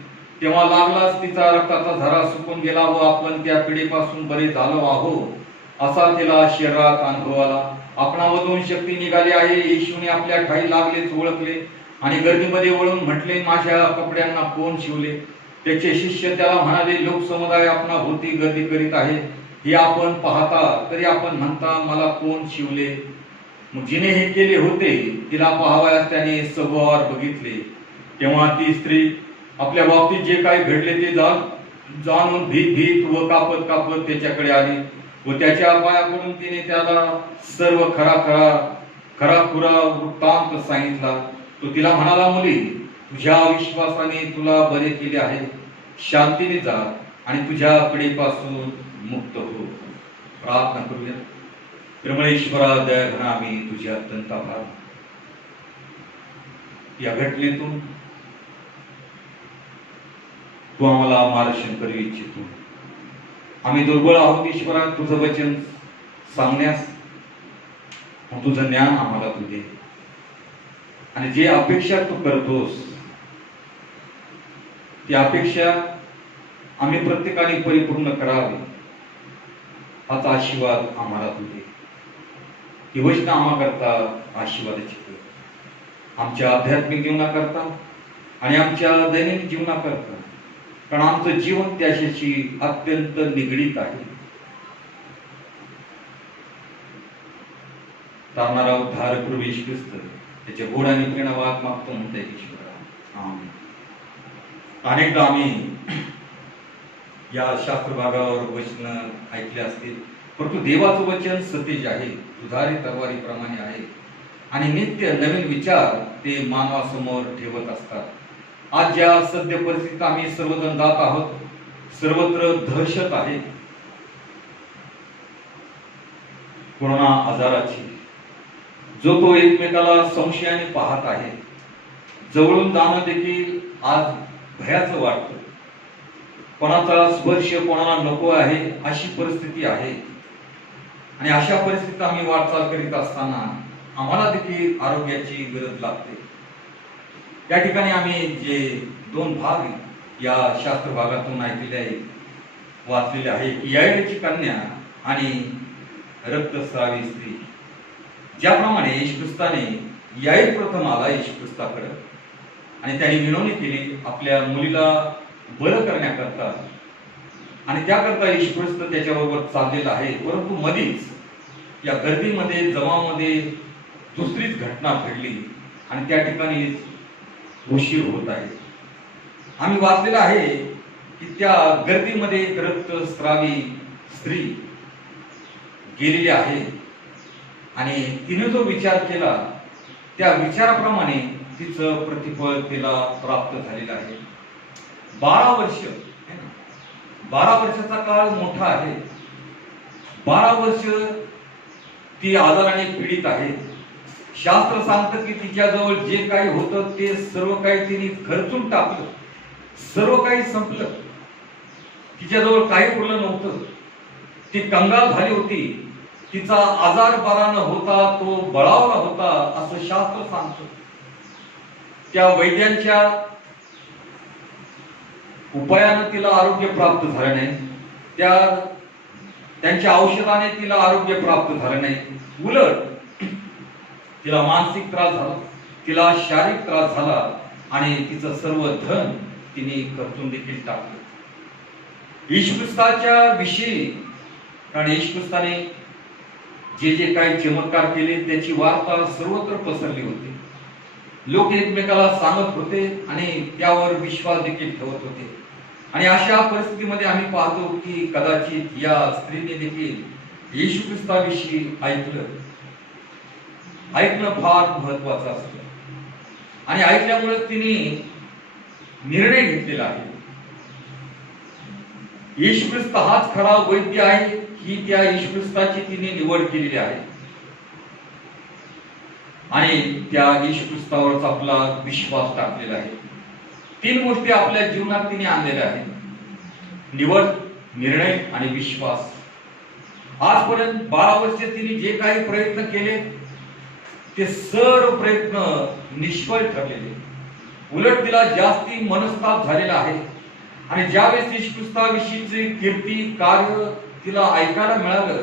तेव्हा लागलाच तिचा रक्ताचा झरा सुकून गेला व आपण त्या पिढीपासून बरे झालो आहोत असा तिला शरीरात अनुभव आला. आपणामधून शक्ती निघाली आहे. येशूने आपल्या ठाई लागलेच ओळखले आणि गर्दीमध्ये वळून म्हटले, माझ्या कपड्यांना कोण शिवले? त्याचे शिष्य त्याला म्हणाले, लोकसमुदाय आपणा भोवती गर्दी करीत आहे, हे आपण पाहता तरी आपण म्हणता मला कोण शिवले? मग जिने हे केले होते तिला पाहावयास त्याने सभोवार बघितले. तेव्हा ती स्त्री आपल्या बाबतीत जे काही घडले ते जाणून भीत व कापत त्याच्याकडे आली व त्याच्या पायाकडून तिने त्याला सर्व खरा खुरा वृत्तांत सांगितला. तो तिला म्हणाला, मुली, तुझ्या विश्वासाने तुला बरे केले आहे, शांतीने जा आणि तुझ्या पिढीपासून मुक्त हो. प्रार्थना करूया. प्रेमळेश्वरा दयाघना, आम्ही तुझ्या अत्यंत आभार. या घटनेतून तू आम्हाला मार्गदर्शन करू इच्छितो. आम्ही दुर्बळ आहोत ईश्वरा, तुझं वचन सांगण्यास तुझं ज्ञान आम्हाला तू दे आणि जे अपेक्षा तू करतोस ती अपेक्षा आम्ही प्रत्येकाने परिपूर्ण करावी हाच आशीर्वाद आम्हाला तू दे. ही वचन आम्हाकरता आशीर्वादाची कर, आमच्या आध्यात्मिक जीवनाकरता आणि आमच्या दैनंदिन जीवनाकरता, कारण आमचं जीवन त्याच्याशी अत्यंत निगडीत आहे. तारणारा उद्धार प्रवेश ख्रिस्त त्याच्या गोड आणि प्रेरणावाद मागतो म्हणता ईश्वरा. आमेन. अनेकदा आम्ही या शास्त्र भागावर वचन ऐकले असतील, परंतु देवाचं वचन सतेज आहे, दुधारी तलवारीप्रमाणे आहे आणि नित्य नवीन विचार ते मानवासमोर ठेवत असतात. आज ज्या सद्य परिस्थितीत आम्ही सर्वजण जात आहोत, सर्वत्र दहशत आहे कोरोना आजाराची, जो तो एकमेकाला संशयाने पाहत आहे. जवळून जाणं देखील आज भयाचं वाटतं. कोणाचा स्पर्श कोणाला नको आहे अशी परिस्थिती आहे आणि अशा परिस्थितीत आम्ही वाटचाल करीत असताना आम्हाला देखील आरोग्याची गरज लागते. त्या ठिकाणी आम्ही जे 2 भाग या शास्त्र भागातून ऐकलेले आहे, वाचलेले आहे, याईराची कन्या आणि रक्तस्रावी स्त्री. ज्याप्रमाणे येशू ख्रिस्ताने याईर प्रथम आला येशू ख्रिस्ताकडे आणि त्याने विनवणी केली आपल्या मुलीला बरं करण्याकरता आणि त्याकरता येशू ख्रिस्त त्याच्याबरोबर चाललेला आहे. परंतु मधीच या गर्दीमध्ये जमावामध्ये दुसरीच घटना घडली आणि त्या ठिकाणी उशीर होत आहे. आम्ही वाचलेलं आहे की त्या गर्दीमध्ये एक रक्तस्रावी स्त्री गेलेली आहे आणि तिने जो विचार केला त्या विचाराप्रमाणे तिचं प्रतिफळ तिला प्राप्त झालेलं आहे. 12 वर्ष, 12 वर्षाचा काळ मोठा आहे. 12 वर्ष ती आजाराने पीडित आहे. शास्त्र सांगतं की तिच्याजवळ जे काही होतं ते सर्व काही तिने खर्चून टाकलं, सर्व काही संपलं, तिच्याजवळ काही उरलं नव्हतं. ती कंगाल झाली होती. तिचा आजार बरा न होता तो बळावला होता असं शास्त्र सांगतं. त्या वैद्यांच्या उपायानं तिला आरोग्य प्राप्त झालं नाही, त्यांच्या औषधाने तिला आरोग्य प्राप्त झालं नाही. उलट तिला मानसिक त्रास झाला, तिला शारीरिक त्रास झाला आणि तिचं सर्व धन तिने खर्चून देखील टाकलं. येशू ख्रिस्ताच्या विषयी, कारण येशू ख्रिस्ताने जे जे काही चमत्कार केले त्याची वार्ता सर्वत्र पसरली होती. लोक एकमेकाला सांगत होते आणि त्यावर विश्वास देखील ठेवत होते. आणि अशा परिस्थितीमध्ये आम्ही पाहतो की कदाचित या स्त्रीने देखील येशू ख्रिस्ताविषयी ऐकणं फार महत्वाचं असतं. आणि ऐकल्यामुळे तिने निर्णय घेतलेला आहे. येशू ख्रिस्त हाच खरा वैद्य आहे ही त्या येशू ख्रिस्ताची तिने निवड केलेली आहे. आणि त्या येशू ख्रिस्तावरच आपला विश्वास टाकलेला आहे. 3 गोष्टी आपल्या जीवनात तिने आणलेल्या आहेत: निवड, निर्णय आणि विश्वास. आजपर्यंत 12 वर्ष तिने जे काही प्रयत्न केले ते सर्व प्रयत्न निष्फळ ठरलेले. उलट तिला जास्ती मनस्ताप झालेला आहे. आणि ज्यावेळेस येशू ख्रिस्ताविषयीचे कीर्ती कार्य तिला ऐकायला मिळालं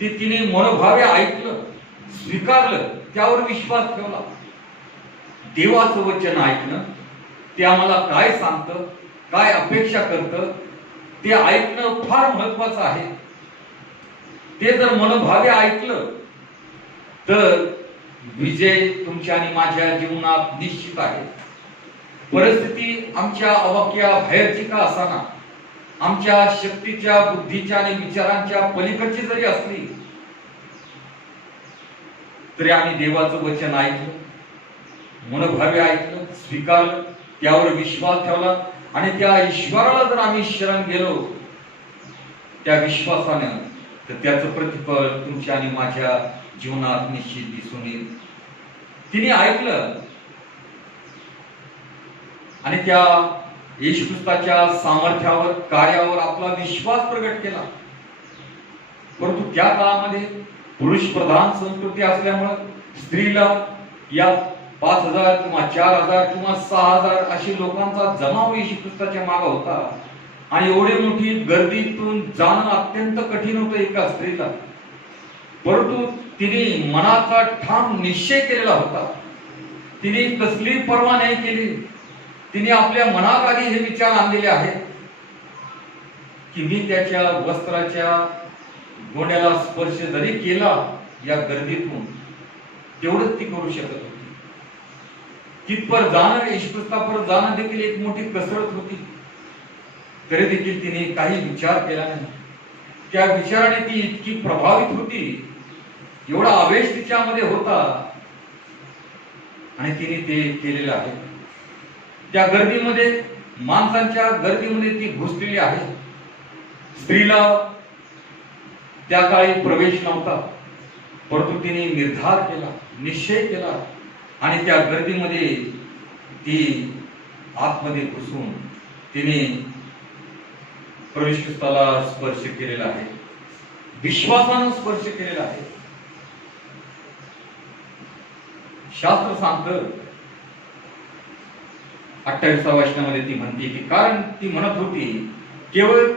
ते तिने मनोभावे ऐकलं, स्वीकारलं, त्यावर विश्वास ठेवला. देवाचं वचन ऐकणं, ते आम्हाला काय सांगतं, काय अपेक्षा करतं ते ऐकणं फार महत्वाचं आहे. ते जर मनोभावे ऐकलं तर विजय तुमच्या आणि माझ्या जीवनात निश्चित आहे. परिस्थिती आमच्या अवाक्या बाहेरची का असाना, आमच्या शक्तीच्या, बुद्धीच्या आणि विचारांच्या पलीकडची जरी असली तरी आम्ही देवाचं वचन ऐकलं, मनोभावे ऐकलं, स्वीकारलं, त्यावर विश्वास ठेवला आणि त्या ईश्वराला जर आम्ही शरण गेलो त्या विश्वासानं तर त्याचं प्रतिफळ तुमच्या आणि माझ्या जीवनात निश्चित दिसून येईल. तिने ऐकलं आणि त्या येशू ख्रिस्ताच्या सामर्थ्यावर, कार्यावर आपला विश्वास प्रगट केला. परंतु त्या काळामध्ये पुरुष प्रधान संस्कृती असल्यामुळे स्त्रीला या 5,000 किंवा 4,000 किंवा 6,000 अशी लोकांचा जमाव येशू ख्रिस्ताच्या मागे होता. आणि एवढी मोठी गर्दीतून जाणं अत्यंत कठीण होतं एका स्त्रीला. परंतु तिने मनाचा ठाम निश्चय केलेला होता. तिने कसली पर्वा नाही केली. तिने आपल्या मनात आधी हे विचार आणलेले आहेत की मी त्याच्या वस्त्राच्या गोंड्याला स्पर्श जरी केला या गर्दीतून तेवढंच ती करू शकत होती. तिथपर जाणं, येशू ख्रिस्तापर्यंत जाणं देखील एक मोठी कसरत होती. तरी देखील तिने काही विचार केला नाही. त्या विचाराने ती इतकी प्रभावित होती, एवढा आवेश तिच्यामध्ये होता आणि तिने ते केलेलं आहे. त्या गर्दीमध्ये, माणसांच्या गर्दीमध्ये ती घुसलेली आहे. स्त्रीला त्या काळी प्रवेश नव्हता, परंतु तिने निर्धार केला, निश्चय केला आणि त्या गर्दीमध्ये ती आतमध्ये घुसून तिने प्रवेश ख्रिस्ताला स्पर्श केलेला आहे, विश्वासानं स्पर्श केलेला आहे. शास्त्र सांगतं 28व्या वचनामध्ये ती म्हणते की कारण ती म्हणत होती केवळ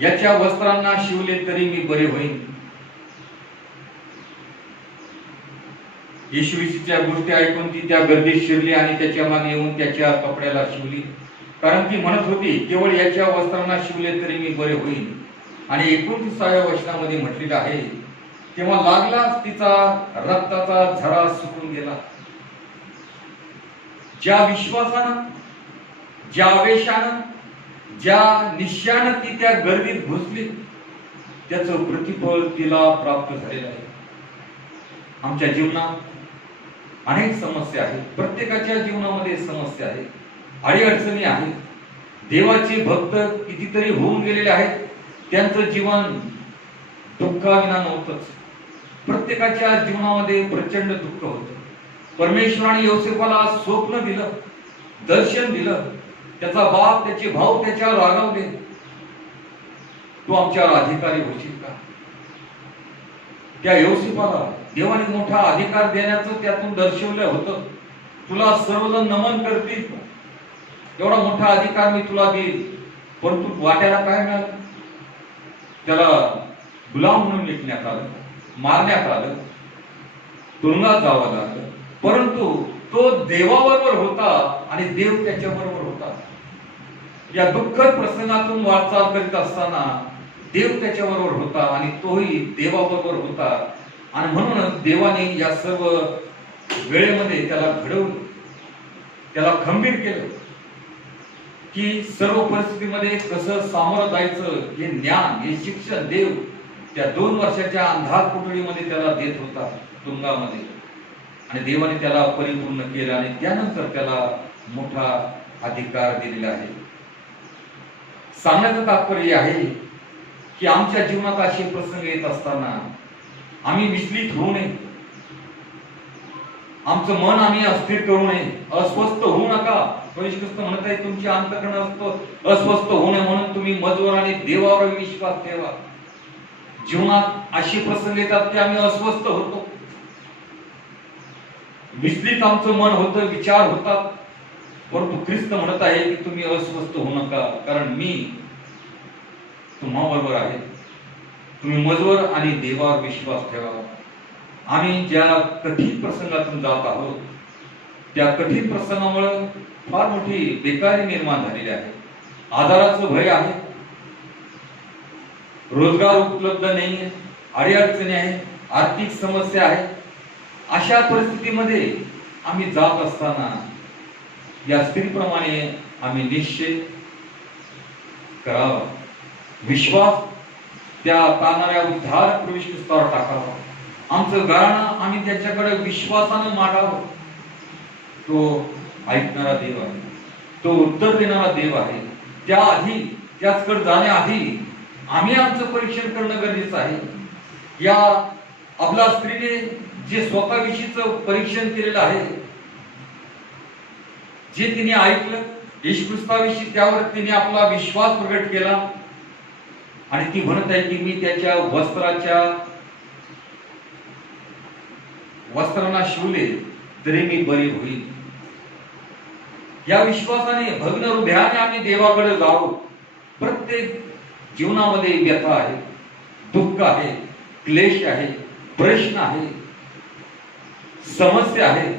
याच्या वस्त्रांना शिवले तरी मी बरे होईन. येशूच्या गोष्टी ऐकून ती त्या गर्दीत शिरली आणि त्याच्या मागे येऊन त्याच्या कपड्याला शिवली. कारण ती म्हणत होती केवळ याच्या वस्त्रांना शिवले तरी मी बरे होईन. आणि 29व्या वचनामध्ये म्हटलेलं आहे तेव्हा लागलाच तिचा रक्ताचा झरा सुटून गेला. ज्या विश्वासानं, ज्या आवेशानं, ज्या निश्चयानं ती त्या गर्दीत घुसली त्याचं प्रतिफळ तिला प्राप्त झालेलं आहे. आमच्या जीवनात अनेक समस्या आहेत. प्रत्येकाच्या जीवनामध्ये समस्या आहेत, अडीअडचणी आहेत. देवाचे भक्त कितीतरी होऊन गेलेले आहेत, त्यांचं जीवन दुःखाविना नव्हतंच. प्रत्येकाच्या जीवनामध्ये प्रचंड दुःख होतं. परमेश्वराने योसेफाला स्वप्न दिलं, दर्शन दिलं. त्याचा बाप, त्याचे भाऊ त्याच्यावर रागावले, तू आमच्यावर अधिकारी होशील का? त्या योसेफाला देवाने मोठा अधिकार देण्याचं त्यातून दर्शवलं होतं. तुला सर्वजण नमन करतील, एवढा मोठा अधिकार मी तुला देईल. परंतु वाट्याला काय मिळालं? त्याला गुलाम म्हणून विकण्यात आलं, मारण्यात आलं, तुरुंगात जावं लागलं. परंतु तो देवाबरोबर होता आणि देव त्याच्याबरोबर होता. या दुःखद प्रसंगातून वाटचाल करीत असताना देव त्याच्याबरोबर होता आणि तोही देवाबरोबर होता. आणि म्हणूनच देवाने या सर्व वेळेमध्ये त्याला घडवलं, त्याला खंबीर केलं की सर्व परिस्थितीमध्ये कसं सामोरं जायचं हे ज्ञान, हे शिक्षण देव त्या 2 वर्षाच्या अंधार कोठडीमध्ये त्याला देत होता, तुरुंगामध्ये. आणि देवाने त्याला परिपूर्ण केलं आणि त्यानंतर त्याला मोठा अधिकार दिलेला आहे. सांगण्याचं तात्पर्य आहे की आमच्या जीवनात असे प्रसंग येत असताना आम्ही विचलित होऊ नये, आमचं मन आम्ही अस्थिर करू नये, अस्वस्थ होऊ नका. ख्रिस्त म्हणत आहे तुमचे अंतःकरण अस्वस्थ होऊ नये म्हणून तुम्ही मजवर आणि देवावर विश्वास ठेवा. जीवनात अशी प्रसंग येतात की आम्ही अस्वस्थ होतो, विचलित आमचं मन होतं, विचार होतात. परंतु ख्रिस्त म्हणत आहे की तुम्ही अस्वस्थ होऊ नका, कारण मी तुम्हाबरोबर आहे. तुम्ही मजवर आणि देवावर विश्वास ठेवा. आम्ही ज्या कठीण प्रसंगातून जात आहोत त्या कठीण प्रसंगामुळे फार मोठी बेकारी निर्माण झालेली आहे. आजाराचं भय आहे, रोजगार उपलब्ध नाहीये, अडीअडचणी आहे, आर्थिक समस्या आहे. अशा परिस्थितीमध्ये आम्ही जात असताना या स्त्रीप्रमाणे आम्ही निश्चय करावा, विश्वास त्या तारणाऱ्या उद्धार प्रविष्टावर टाकावा. आमचं गाणं आम्ही त्याच्याकडे विश्वासानं मांडावं. तो ऐकणारा देव आहे, तो उत्तर देणारा देव आहे. त्याआधी त्याचकडे जाण्याआधी आम्ही आमचं परीक्षण करणं गरजेचं आहे. या अबला स्त्रीने जे स्वतःविषयीचं परीक्षण केलेलं आहे, जे तिने ऐकलं येशू ख्रिस्ताविषयी, त्यावर तिने आपला विश्वास प्रकट केला आणि ती म्हणत आहे की मी त्याच्या वस्त्रांना शिवले तरी मी बरी होईल. या विश्वासाने भग्न हृदयाने आम्ही देवाकडे जाऊ. प्रत्येक जीवनामध्ये व्यथा आहे, दुःख आहे, क्लेश आहे, प्रश्न आहे, समस्या आहे,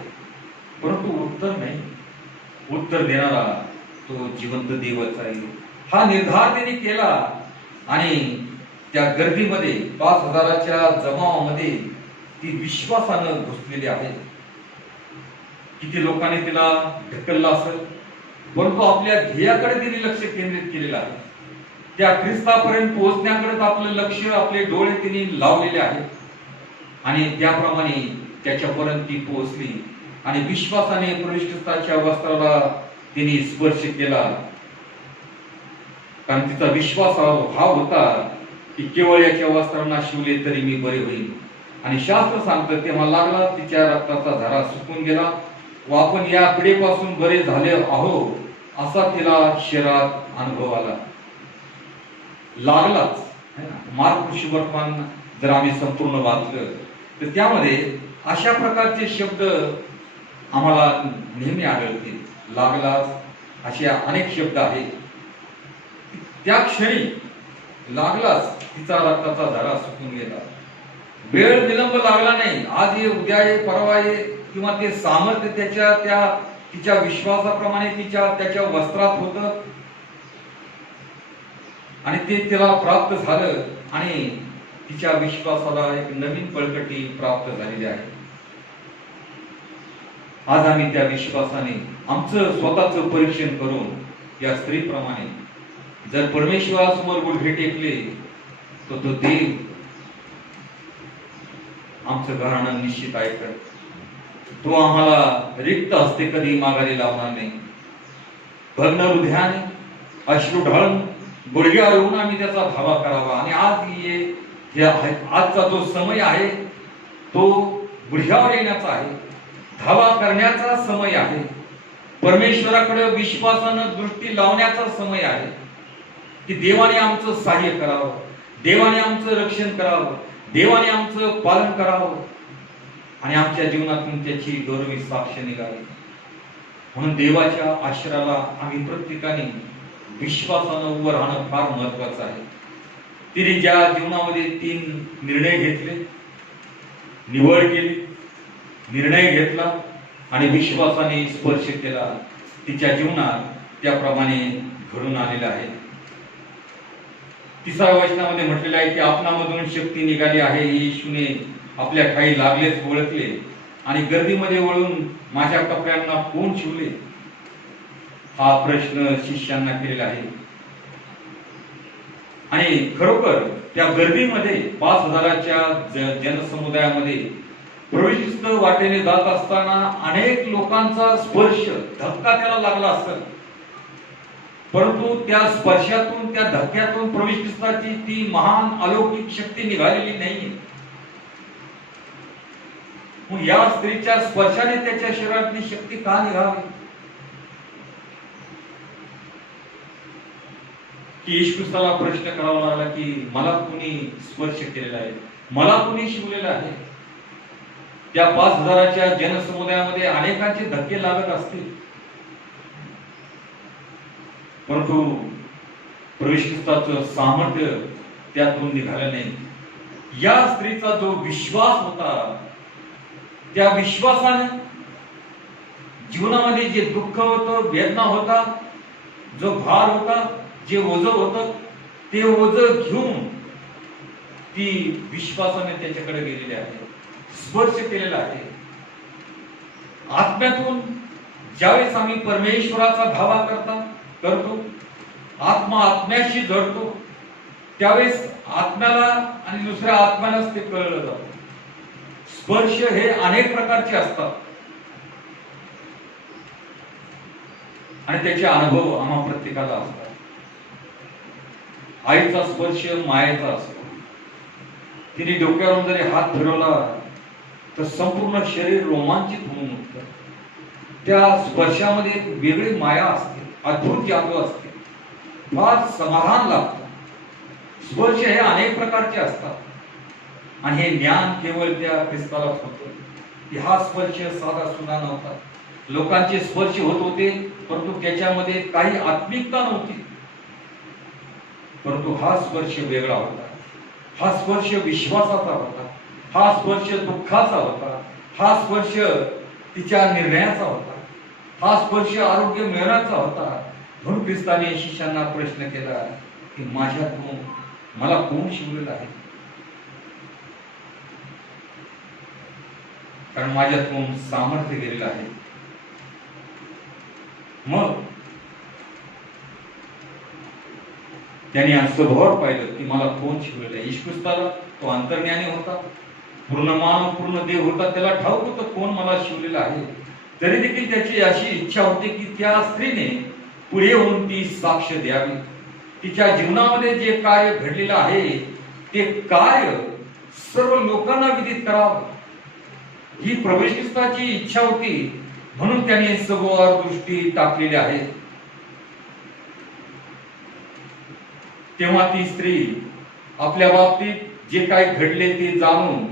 परंतु उत्तर नाही. उत्तर देणारा तो जिवंत देवच आहे. हा निर्धार त्यांनी केला आणि त्या गर्दीमध्ये 5000च्या जमावामध्ये ती विश्वासानं घुसलेली आहे. किती लोकांनी तिला ढकललं असेल, परंतु आपल्या ध्येयाकडे तिने लक्ष केंद्रित केलेलं आहे. त्या ख्रिस्तापर्यंत पोहोचण्याकडे आपलं लक्ष, आपले डोळे तिने लावलेले आहेत आणि त्याप्रमाणे त्याच्यापर्यंत ती पोहोचली आणि विश्वासाने प्रविष्टाच्या वस्त्राला तिने स्पर्श केला. कारण तिचा विश्वास हा होता की केवळ याच्या वस्त्रांना शिवले तरी मी बरे होईल. आणि शास्त्र सांगतं तेव्हा लागला तिच्या रक्ताचा झरा सुकून गेला व आपण या पिढीपासून बरे झाले आहो असा तिला शरीरात अनुभव आला. लागलाच. मार्क शुभवर्तमान जर आम्ही संपूर्ण वाचलं तर त्यामध्ये अशा प्रकारचे शब्द आम्हाला नेहमी आढळतील. लागलाच असे अनेक शब्द आहेत. त्या क्षणी लागलाच तिचा रक्ताचा झरा सुकून गेला. वेळ विलंब लागला नाही. आज ये, उद्या ये, परवा ये, किंवा ते सामर्थ्य तिच्या विश्वासाप्रमाणे त्याच्या वस्त्रात होतं आणि ते तिला प्राप्त झालं आणि तिच्या विश्वासाला एक नवीन बळकटी प्राप्त झालेली आहे. आज आम्ही त्या विश्वासाने आमचं स्वतःचं परीक्षण करून या स्त्रीप्रमाणे जर परमेश्वरासमोर गुडघे टेकले तर तो देव आमचं गाणं निश्चित ऐकत. तो आम्हाला रिक्त हस्ते कधी माघारी लावणार नाही. भग्न हृदयाने अश्रू ढाळून गुडघ्यावर येऊन आम्ही त्याचा धावा करावा. आणि आजचा जो समय आहे तो गुडघ्यावर येण्याचा आहे, धावा करण्याचा समय आहे, परमेश्वराकडे विश्वासानं दृष्टी लावण्याचा समय आहे की देवाने आमचं सहाय्य करावं, देवाने आमचं रक्षण करावं, देवाने आमचं पालन करावं आणि आमच्या जीवनातून त्याची गौरवी साक्ष निघावी. म्हणून देवाच्या आश्रयाला आम्ही प्रत्येकाने विश्वासानं उभं राहणं फार महत्वाचं आहे. तिने ज्या जीवनामध्ये 3 निर्णय घेतले, निवड केली, निर्णय घेतला आणि विश्वासाने स्पर्श केला, तिच्या जीवनात त्याप्रमाणे घडून आलेला आहे. 3 वचनामध्ये म्हटलेलं आहे की आपणामधून शक्ती निघाली आहे, येशूने आपल्या ठाई लागलेच ओळखले आणि गर्दीमध्ये वळून माझ्या कपड्यांना कोण शिवले, हा प्रश्न शिष्यांना केलेला आहे. आणि खरोखर त्या गर्दीमध्ये 5,000च्या जनसमुदायामध्ये प्रविष्ट वाटेने जात असताना अनेक लोकांचा स्पर्श, धक्का त्याला लागला असत, परंतु त्या स्पर्शातून, त्या धक्क्यातून प्रविष्टाची ती महान अलौकिक शक्ती निघालेली नाही. मग या स्त्रीच्या स्पर्शाने त्याच्या शरीरातली शक्ती का निघावी? की येशू ख्रिस्ताला प्रश्न करावा लागला की मला कोणी स्पर्श केलेला आहे, मला कोणी शिवलेलं आहे? त्या 5,000च्या जनसमुदायामध्ये अनेकांचे धक्के लागत असतील, परंतु प्रविष्टाचं सामर्थ्य त्यातून निघालं नाही. या स्त्रीचा जो विश्वास होता, त्या विश्वासाने जीवनामध्ये जे दुःख होतं, वेदना होता, जो भार होता, जे ओझं होतं, ते ओझं घेऊन ती विश्वासाने त्याच्याकडे गेलेली आहे, स्पर्श केलेला आहे. आत्म्यातून ज्यावेळेस आम्ही परमेश्वराचा धावा करतो, आत्मा आत्म्याशी जोडतो, त्यावेळेस आत्म्याला आणि दुसऱ्या आत्म्यालाच ते कळलं जातं. स्पर्श हे अनेक प्रकारचे असतात आणि त्याचे अनुभव आम्हा प्रत्येकाला असतात. आईचा स्पर्श मायेचा असतो. तिने डोक्यावरून जरी हात फिरवला तर संपूर्ण शरीर रोमांचित होऊन उठतं. त्या स्पर्शामध्ये एक वेगळी माया असते, अद्भुत जादू असते, फार समाधान लागतं. स्पर्श हे अनेक प्रकारचे असतात आणि हे ज्ञान केवळ त्या ख्रिस्तालाच होतं की हा स्पर्श साधा सुद्धा नव्हता. लोकांचे स्पर्श होत होते, परंतु त्याच्यामध्ये काही आत्मिकता नव्हती. परंतु हा स्पर्श वेगळा होता. हा स्पर्श विश्वासाचा होता, हा स्पर्श दुःखाचा होता, हा स्पर्श तिच्या निर्णयाचा होता, हा स्पर्श आरोग्य मिळवण्याचा होता. म्हणून ख्रिस्ताने शिष्यांना प्रश्न केला की माझ्यातून मला कोण शिवलेलं आहे? कारण माझ्यातून सामर्थ्य गेलेलं आहे. मग त्याने स्वभावावर पाहिलं की मला कोण शिवलेलं आहे. येशू ख्रिस्ताला तो अंतर्ज्ञानी होता, पूर्ण मानव पूर्ण देव होता, त्याला ठाऊक होतं कोण मला शिवलेलं आहे. तरी देखील त्याची अशी इच्छा होती की त्या स्त्रीने पुढे होऊन ती साक्ष द्यावी. तिच्या जीवनामध्ये जे कार्य घडलेलं आहे ते कार्य सर्व लोकांना विदित करावं, ही प्रभुष्टाची इच्छा होती. म्हणून त्याने सगोवार दृष्टी टाकलेली आहे. तेव्हा ती स्त्री आपल्या बाबतीत जे काही घडले ते जाणून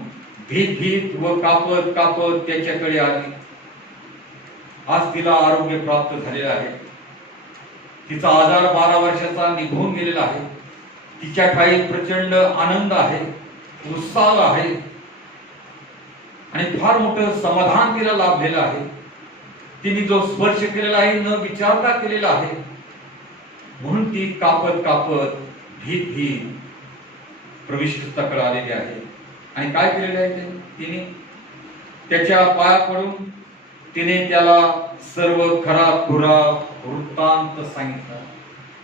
भीत व कापत त्याच्याकडे आली. आज तिला आरोग्य प्राप्त झालेलं आहे. तिचा आजार 12 वर्षाचा निघून गेलेला आहे. तिच्या ठाई प्रचंड आनंद आहे, उत्साह आहे आणि फार मोठं समाधान तिला लाभलेलं आहे. तिने जो स्पर्श केलेला आहे न विचारता केलेला आहे. म्हणून ती कापत भीत प्रविष्टाकडे आलेली आहे. आणि काय केलेलं आहे तिने? त्याच्या पाया पडून तिने त्याला सर्व खरा खुरा वृत्तांत सांगितला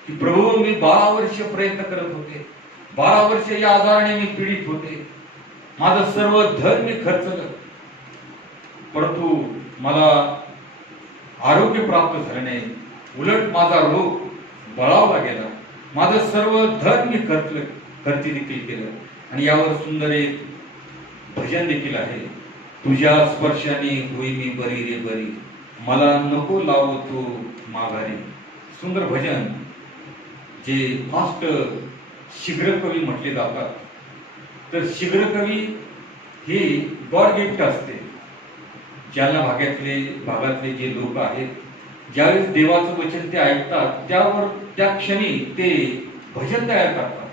की प्रभू, मी 12 वर्ष प्रयत्न करत होते, 12 वर्ष या आजाराने मी पीडित होते, माझं सर्व धन मी खर्चलं, परंतु मला आरोग्य प्राप्त झाले नाही. उलट माझा रोग बळावला गेला. माझं सर्व धन मी खर्ची देखील केलं. आणि यावर सुंदर एक भजन देखील आहे. तुझ्या स्पर्शाने होई मी बरी रे बरी, मला नको लावो तो माघारी. सुंदर भजन जे फास्ट शीघ्र कवी म्हटले जातात. तर शीघ्र कवी हे गॉड गिफ्ट असते. जालना भागातले जे लोक आहेत, ज्यावेळेस देवाचं वचन ते ऐकतात त्यावर त्या क्षणी ते भजन तयार करतात.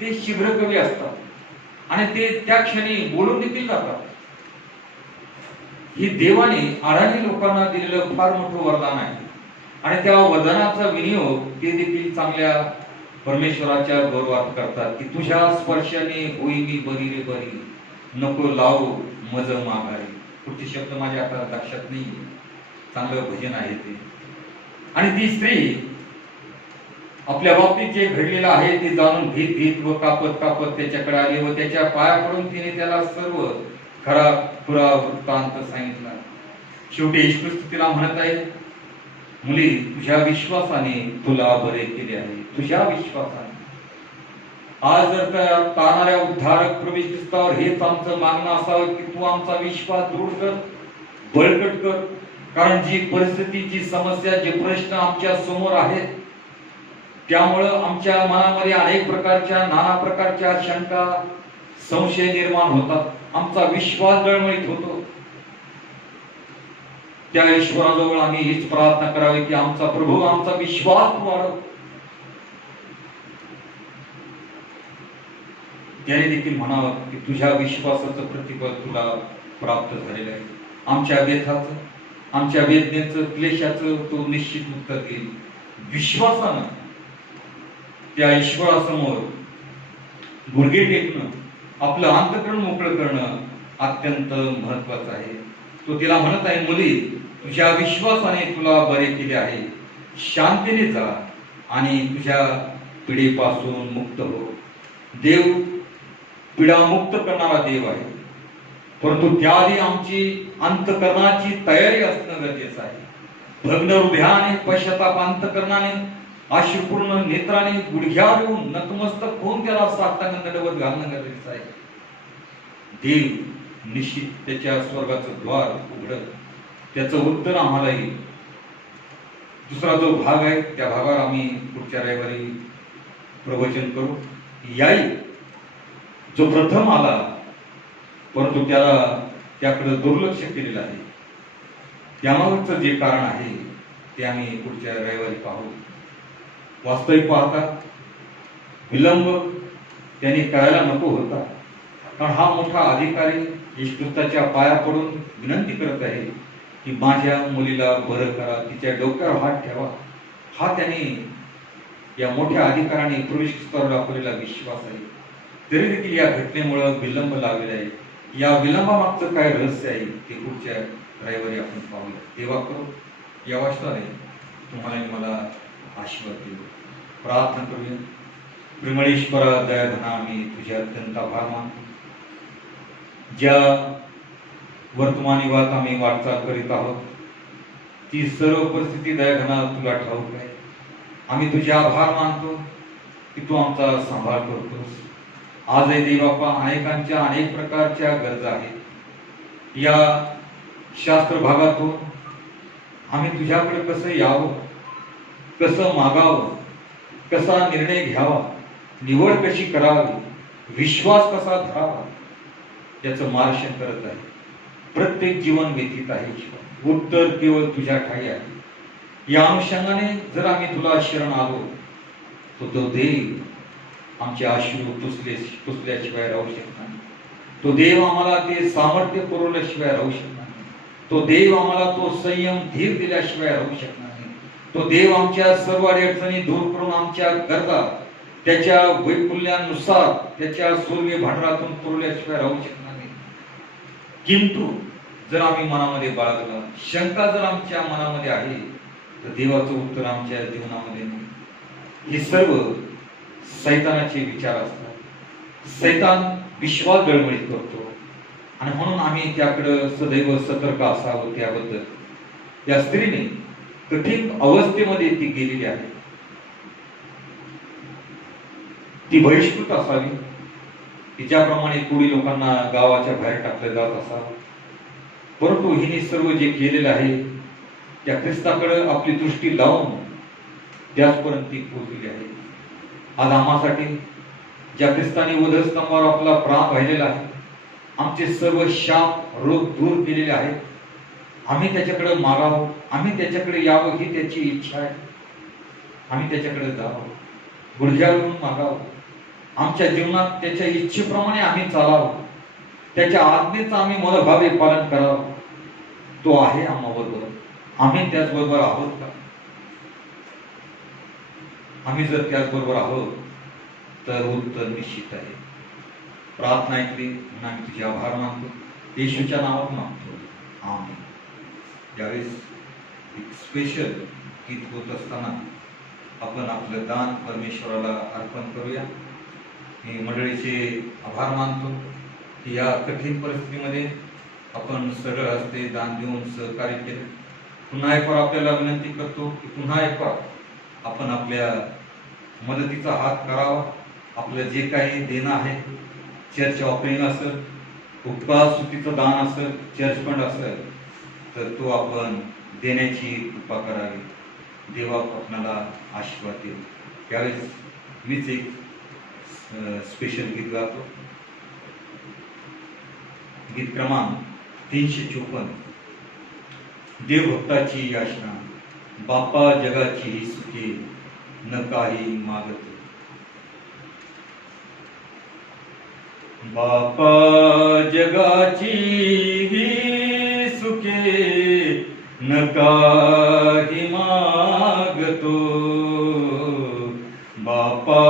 ते शीघ्र कवी असतात आणि ते त्या क्षणी बोलून देखील जातात. ही देवाने अडाणी लोकांना दिलेलं फार मोठं वरदान आहे आणि त्या वरदानाचा विनियोग ते देखील चांगल्या परमेश्वराच्या गौरवात करतात की तुझ्या स्पर्शाने होई मी बरी रे बरी, नको लावू मज माघारी. पुढचे शब्द माझ्या आता लक्षात नाही, चांगलं भजन आहे ते. आणि ती स्त्री आपल्या बाबतीत जे घडलेलं आहे ते जाणून भीत भीत व कापत कापत त्याच्याकडे आली व त्याच्या पाया पडून तिने त्याला सर्व खरा खुरा वृत्तांत सांगितला. शेवटी येशू ख्रिस्त तिला म्हणत आहे, मुली तुझ्या विश्वासाने तुला बरे केले आहे. तुझ्या विश्वासाने. आज जर त्या तारणाऱ्या उद्धारक प्रभू ख्रिस्तावर हेच आमचं मागणं असावं की तू आमचा विश्वास दृढ कर, बळकट कर. कारण जी परिस्थिती, जी समस्या, जे प्रश्न आमच्या समोर आहेत त्यामुळं आमच्या मनामध्ये अनेक प्रकारच्या, नाना प्रकारच्या शंका, संशय निर्माण होतात. आमचा विश्वास डळमळीत होतो. त्या ईश्वराजवळ आम्ही हीच प्रार्थना करावी की आमचा प्रभू, आमचा विश्वास वाढव. त्याने देखील म्हणावं की तुझ्या विश्वासाचं प्रतिफल तुला प्राप्त झालेलं आहे. आमच्या व्यथाचं, आमच्या वेदनेचं, क्लेशाचं तो निश्चित उत्तर देईल. विश्वासानं त्या ईश्वरासमोर गुडघे टेकणं, आपलं अंतःकरण मोकळं करणं अत्यंत महत्वाचं आहे. तो तिला म्हणत आहे, मुली तुझ्या विश्वासाने तुला बरे केले आहे. शांतीने जा आणि तुझ्या पिढीपासून मुक्त हो. देव पिढा मुक्त करणारा देव आहे, परंतु त्याआधी आमची अंतःकरणाची तयारी असणं गरजेचं आहे. भग्न हृदयाने, पश्चाताप अंतःकरणाने, अश्रुपूर्ण नेत्राने गुडघ्यावर येऊन नतमस्तक होऊन त्याला साष्टांग दंडवत घालणं गरजेचं आहे. देव निश्चित त्याच्या स्वर्गाचं द्वार उघडत, त्याचं उत्तर आम्हाला येईल. दुसरा जो भाग आहे त्या भागावर आम्ही पुढच्या रविवारी प्रवचन करू. याई जो प्रथम आला परंतु त्याकडे दुर्लक्ष केलेलं आहे, त्यामागचं जे कारण आहे ते आम्ही पुढच्या रविवारी पाहू. वास्तविक पाहता विलंब त्यांनी करायला नको होता, कारण हा मोठा अधिकारी येशू ख्रिस्ताच्या पाया पडून विनंती करत आहे की माझ्या मुलीला बरं करा, तिच्या डोक्यावर हात ठेवा. हा त्याने या मोठ्या अधिकाराने प्रवेश ख्रिस्तावर दाखवलेला विश्वास आहे. तरी देखील या घटनेमुळे विलंब लागलेला आहे. या विलंबामागचं काय रहस्य आहे ते पुढच्या रविवारी आपण पाहूया. तेव्हा करू या वाचनाने तुम्हाला मला आशीर्वाद देऊ. प्रार्थना करूया. प्रेमळेश्वरा दयाघना, आम्ही तुझे अत्यंत आभार मानतो. ज्या वर्तमान युगात आम्ही वाटचाल करीत आहोत ती सर्व परिस्थिती दयाघना तुला ठाऊक आहे. आम्ही तुझे आभार मानतो की तू आमचा सांभाळ करतोस. आजही देवापा अनेकांच्या अनेक प्रकारच्या गरजा आहेत. या शास्त्र भागातून आम्ही तुझ्याकडे कसं यावं, कसं मागावं, कसा निर्णय घ्यावा, निवड कशी करावी, विश्वास कसा धरावा याचं मार्गदर्शन करत आहे. प्रत्येक जीवन व्यतीत आहे. उत्तर केवळ तुझ्या ठाई आहे. या अनुषंगाने जर आम्ही तुला शरण आलो तो देव आमचे अश्रू पुसल्याशिवाय राहू शकत नाही. तो देव आम्हाला ते सामर्थ्य पुरवल्याशिवाय राहू शकत नाही. तो देव आम्हाला तो संयम, धीर दिल्याशिवाय राहू शकत नाही. तो देव आमच्या सर्व अडचणी दूर करून आमच्या गरजा त्याच्या वैफल्यानुसार त्याच्या स्वर्गीय भांडारातून पुरवल्याशिवाय राहू शकत नाही. किंतु जर आम्ही मनामध्ये बाळगला, शंका जर आमच्या मनामध्ये आहे तर देवाचं उत्तर आमच्या जीवनामध्ये नाही. हे सर्व सैतानाचे विचार असतात. सैतान विश्वास डळमळीत करतो आणि म्हणून आम्ही त्याकडे सदैव सतर्क असावं. त्याबद्दल या स्त्रीने कठीण अवस्थेमध्ये ती गेलेली आहे. ती बहिष्कृत असावी, तिच्याप्रमाणे कोणी लोकांना गावाच्या बाहेर टाकलं जात असावं. परंतु हिने सर्व जे केलेलं आहे त्या ख्रिस्ताकडे आपली दृष्टी लावून त्याचपर्यंत ती पोहोचली आहे. आज आम्हासाठी ज्या ख्रिस्ताने वधस्तंभावर आपला प्राण वाहिलेला आहे, आमचे सर्व शाप, रोग दूर केलेले आहेत. आम्ही त्याच्याकडे मागावं, आम्ही त्याच्याकडे यावं ही त्याची इच्छा आहे. आम्ही त्याच्याकडे जावं, गुडघ्यावरून मागावं. आमच्या जीवनात त्याच्या इच्छेप्रमाणे आम्ही चालावं. त्याच्या आज्ञेचं आम्ही मनोभावे पालन करावं. तो आहे आम्हाबरोबर. आम्ही त्याचबरोबर आहोत का? आम्ही जर त्याचबरोबर आहोत तर उत्तर निश्चित आहे. प्रार्थना ऐकली म्हणून आम्ही तुझे आभार मानतो. येशूच्या नावात मागतो, आमेन. ज्यावेळेस एक स्पेशल गीत होत असताना आपण आपलं दान परमेश्वराला अर्पण करूया. मी मंडळीचे आभार मानतो की या कठीण परिस्थितीमध्ये आपण सरळ हस्ते दान देऊन सहकार्य केलं. पुन्हा एक बार आपल्याला विनंती करतो की पुन्हा एक बार आपण आपल्या मदतीचा हात करावा. आपलं जे काही देणं आहे, चर्च ऑफरिंग असेल, उपवास सुट्टीचं दान असेल, चर्च फंड असेल, तर तो आपण देण्याची कृपा करावी. देवा आपणाला आशीर्वाद देईल. त्यावेळेस मीच एक स्पेशल गीत गातो. गीत क्रमांक 354. देवभक्ताची याचना, बापा जगाची ही सुखे, न काही मागत. बापा जगाची ही सुखे, न काही मागतो. बापा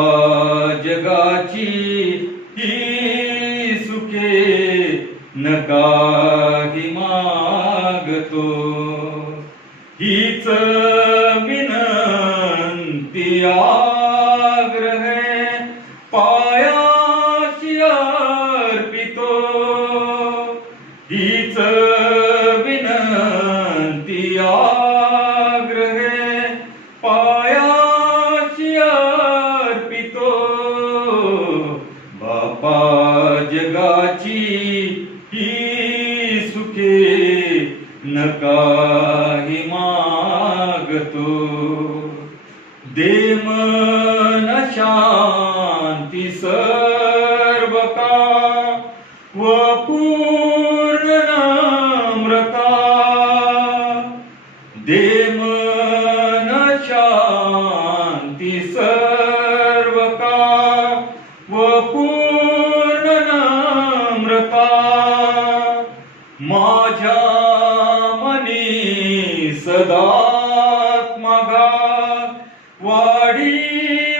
जगाची ही सुखे, न काही मागतो. हीच विनंती आग्रह पायाशी अर्पितो. हीच विनंती आग्रह पायाशी अर्पितो. बापा जगाची ही सुखे, न काही मागतो. दे मन शांती सर्व का व पूर्ण नम्रता. दे मन शांती सर्व का व पूर्ण नम्रता. माझ्या मनी सदात्मगा वाढी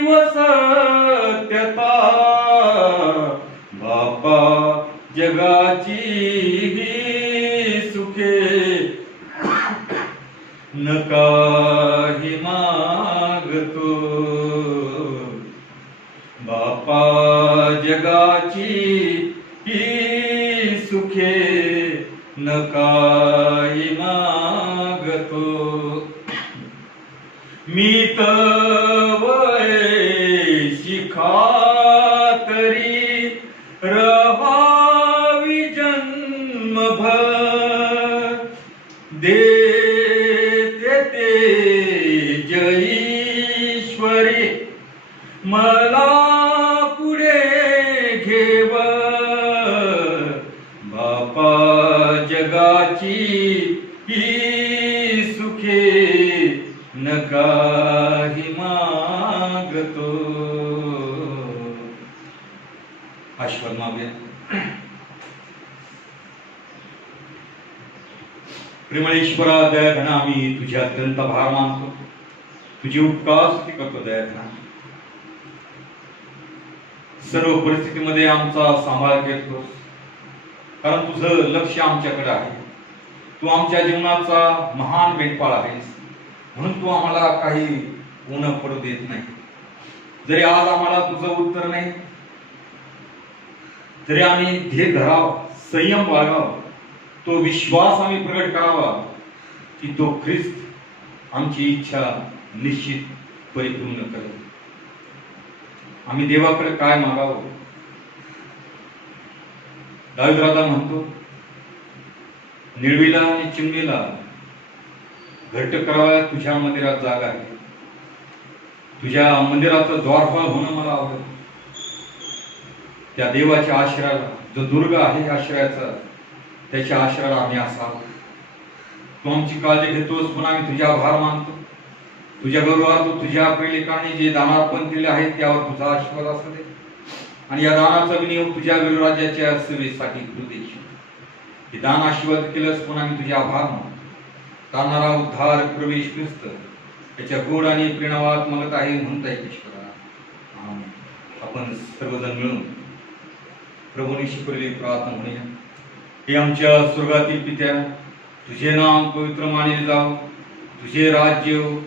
व सत्यता. बापा जगाची ही सुखे, न काही मागतो. बापा जगाची ही सुखे, न काही मागतो. मी तवय शिखातरी रहावी जन्मभर. देते ते जईश्वरी मला पुढे घेव. बापा जगाची ही सुखे, न काही मागतो. आशीर्वाद मागूया. प्रेमळ ईश्वरा, दयाघना, आम्ही तुझ्या अत्यंत आभार मानतो. तुझी उपकार स्तुती करतो. दयाघना, सर्व परिस्थितीमध्ये आमचा सांभाळ घेतोस, कारण तुझं लक्ष आमच्याकडे आहे. तू आमच्या जीवनाचा महान मेंढपाळ आहेस, म्हणून तू आम्हाला काही ऊन पडू देत नाही. जरी आज आम्हाला तुझं उत्तर नाही, तरी आम्ही धीर धरावा, संयम बाळगावा, तो विश्वास आम्ही प्रगट करावा की तो ख्रिस्त आमची इच्छा निश्चित परिपूर्ण करेल. आम्ही देवाकडे काय मागावं? दावीद राजा म्हणतो, निळवीला आणि चिमणीला घट्ट कराव्या तुझ्या मंदिरात जागा आहे. तुझ्या मंदिराचं द्वारपाल होणं मला आवडतं. त्या देवाच्या आश्रयाला, जो दुर्ग आहे आश्रयाचा, त्याच्या आश्रयाला आम्ही असावं. तू आमची काळजी घेतोस म्हणून आम्ही तुझे आभार मानतो. तुझ्या बरोबर तू तुझ्या प्रेलिकांनी जे दानार्पण केले आहे त्यावर तुझा आशीर्वाद असू दे, आणि या दानाचा विनियोग तुझ्या राज्याच्या सेवेसाठी तू देशील. हे दान आशीर्वाद केलंस पण आम्ही तुझे आभार मानतो. तारणारा उद्धार प्रवेश ख्रिस्त याच्या गोड आणि प्रेमात मगत आहे म्हणता येत ईश्वरा. आमेन. आपण सर्वजण मिळून प्रभूने शिकवलेली प्रार्थना म्हणूया. हे आमच्या स्वर्गातील पित्या, तुझे नाम पवित्र मानले जाव, तुझे राज्य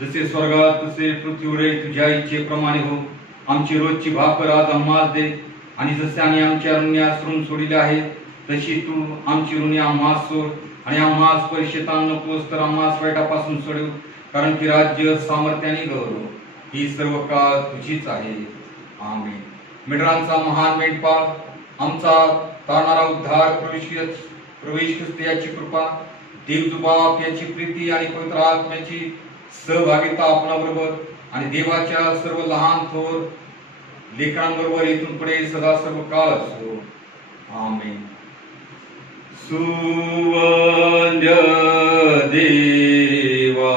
जसे स्वर्गात तसे पृथ्वीवर तुझ्या इच्छेप्रमाणे हो. आमची रोजची भाकर आज आम्हास दे, आणि जसे आम्ही आमच्या ऋण्यास ऋण सोडिले आहे तशी तू आमची ऋणे आम्हास सोड, आणि आम्हास परीक्षेत नकोस तर आम्हास वाईटापासून सोडव, कारण की राज्य सामर्थ्याने गौरव ही सर्व काळ तुझीच आहे. आमेन. मित्रांचा महान मेंढपाळ, आमचा तारणारा उद्धार प्रवेश ख्रिस्त याची कृपा, देवजुबाप याची प्रीती आणि पवित्र आत्म्याची सहभागिता आपणाबरोबर आणि देवाच्या सर्व लहान थोर लेकरांबरोबर इथून पुढे सदा सर्व काळ असो. आमेन. सुवंद्य देवा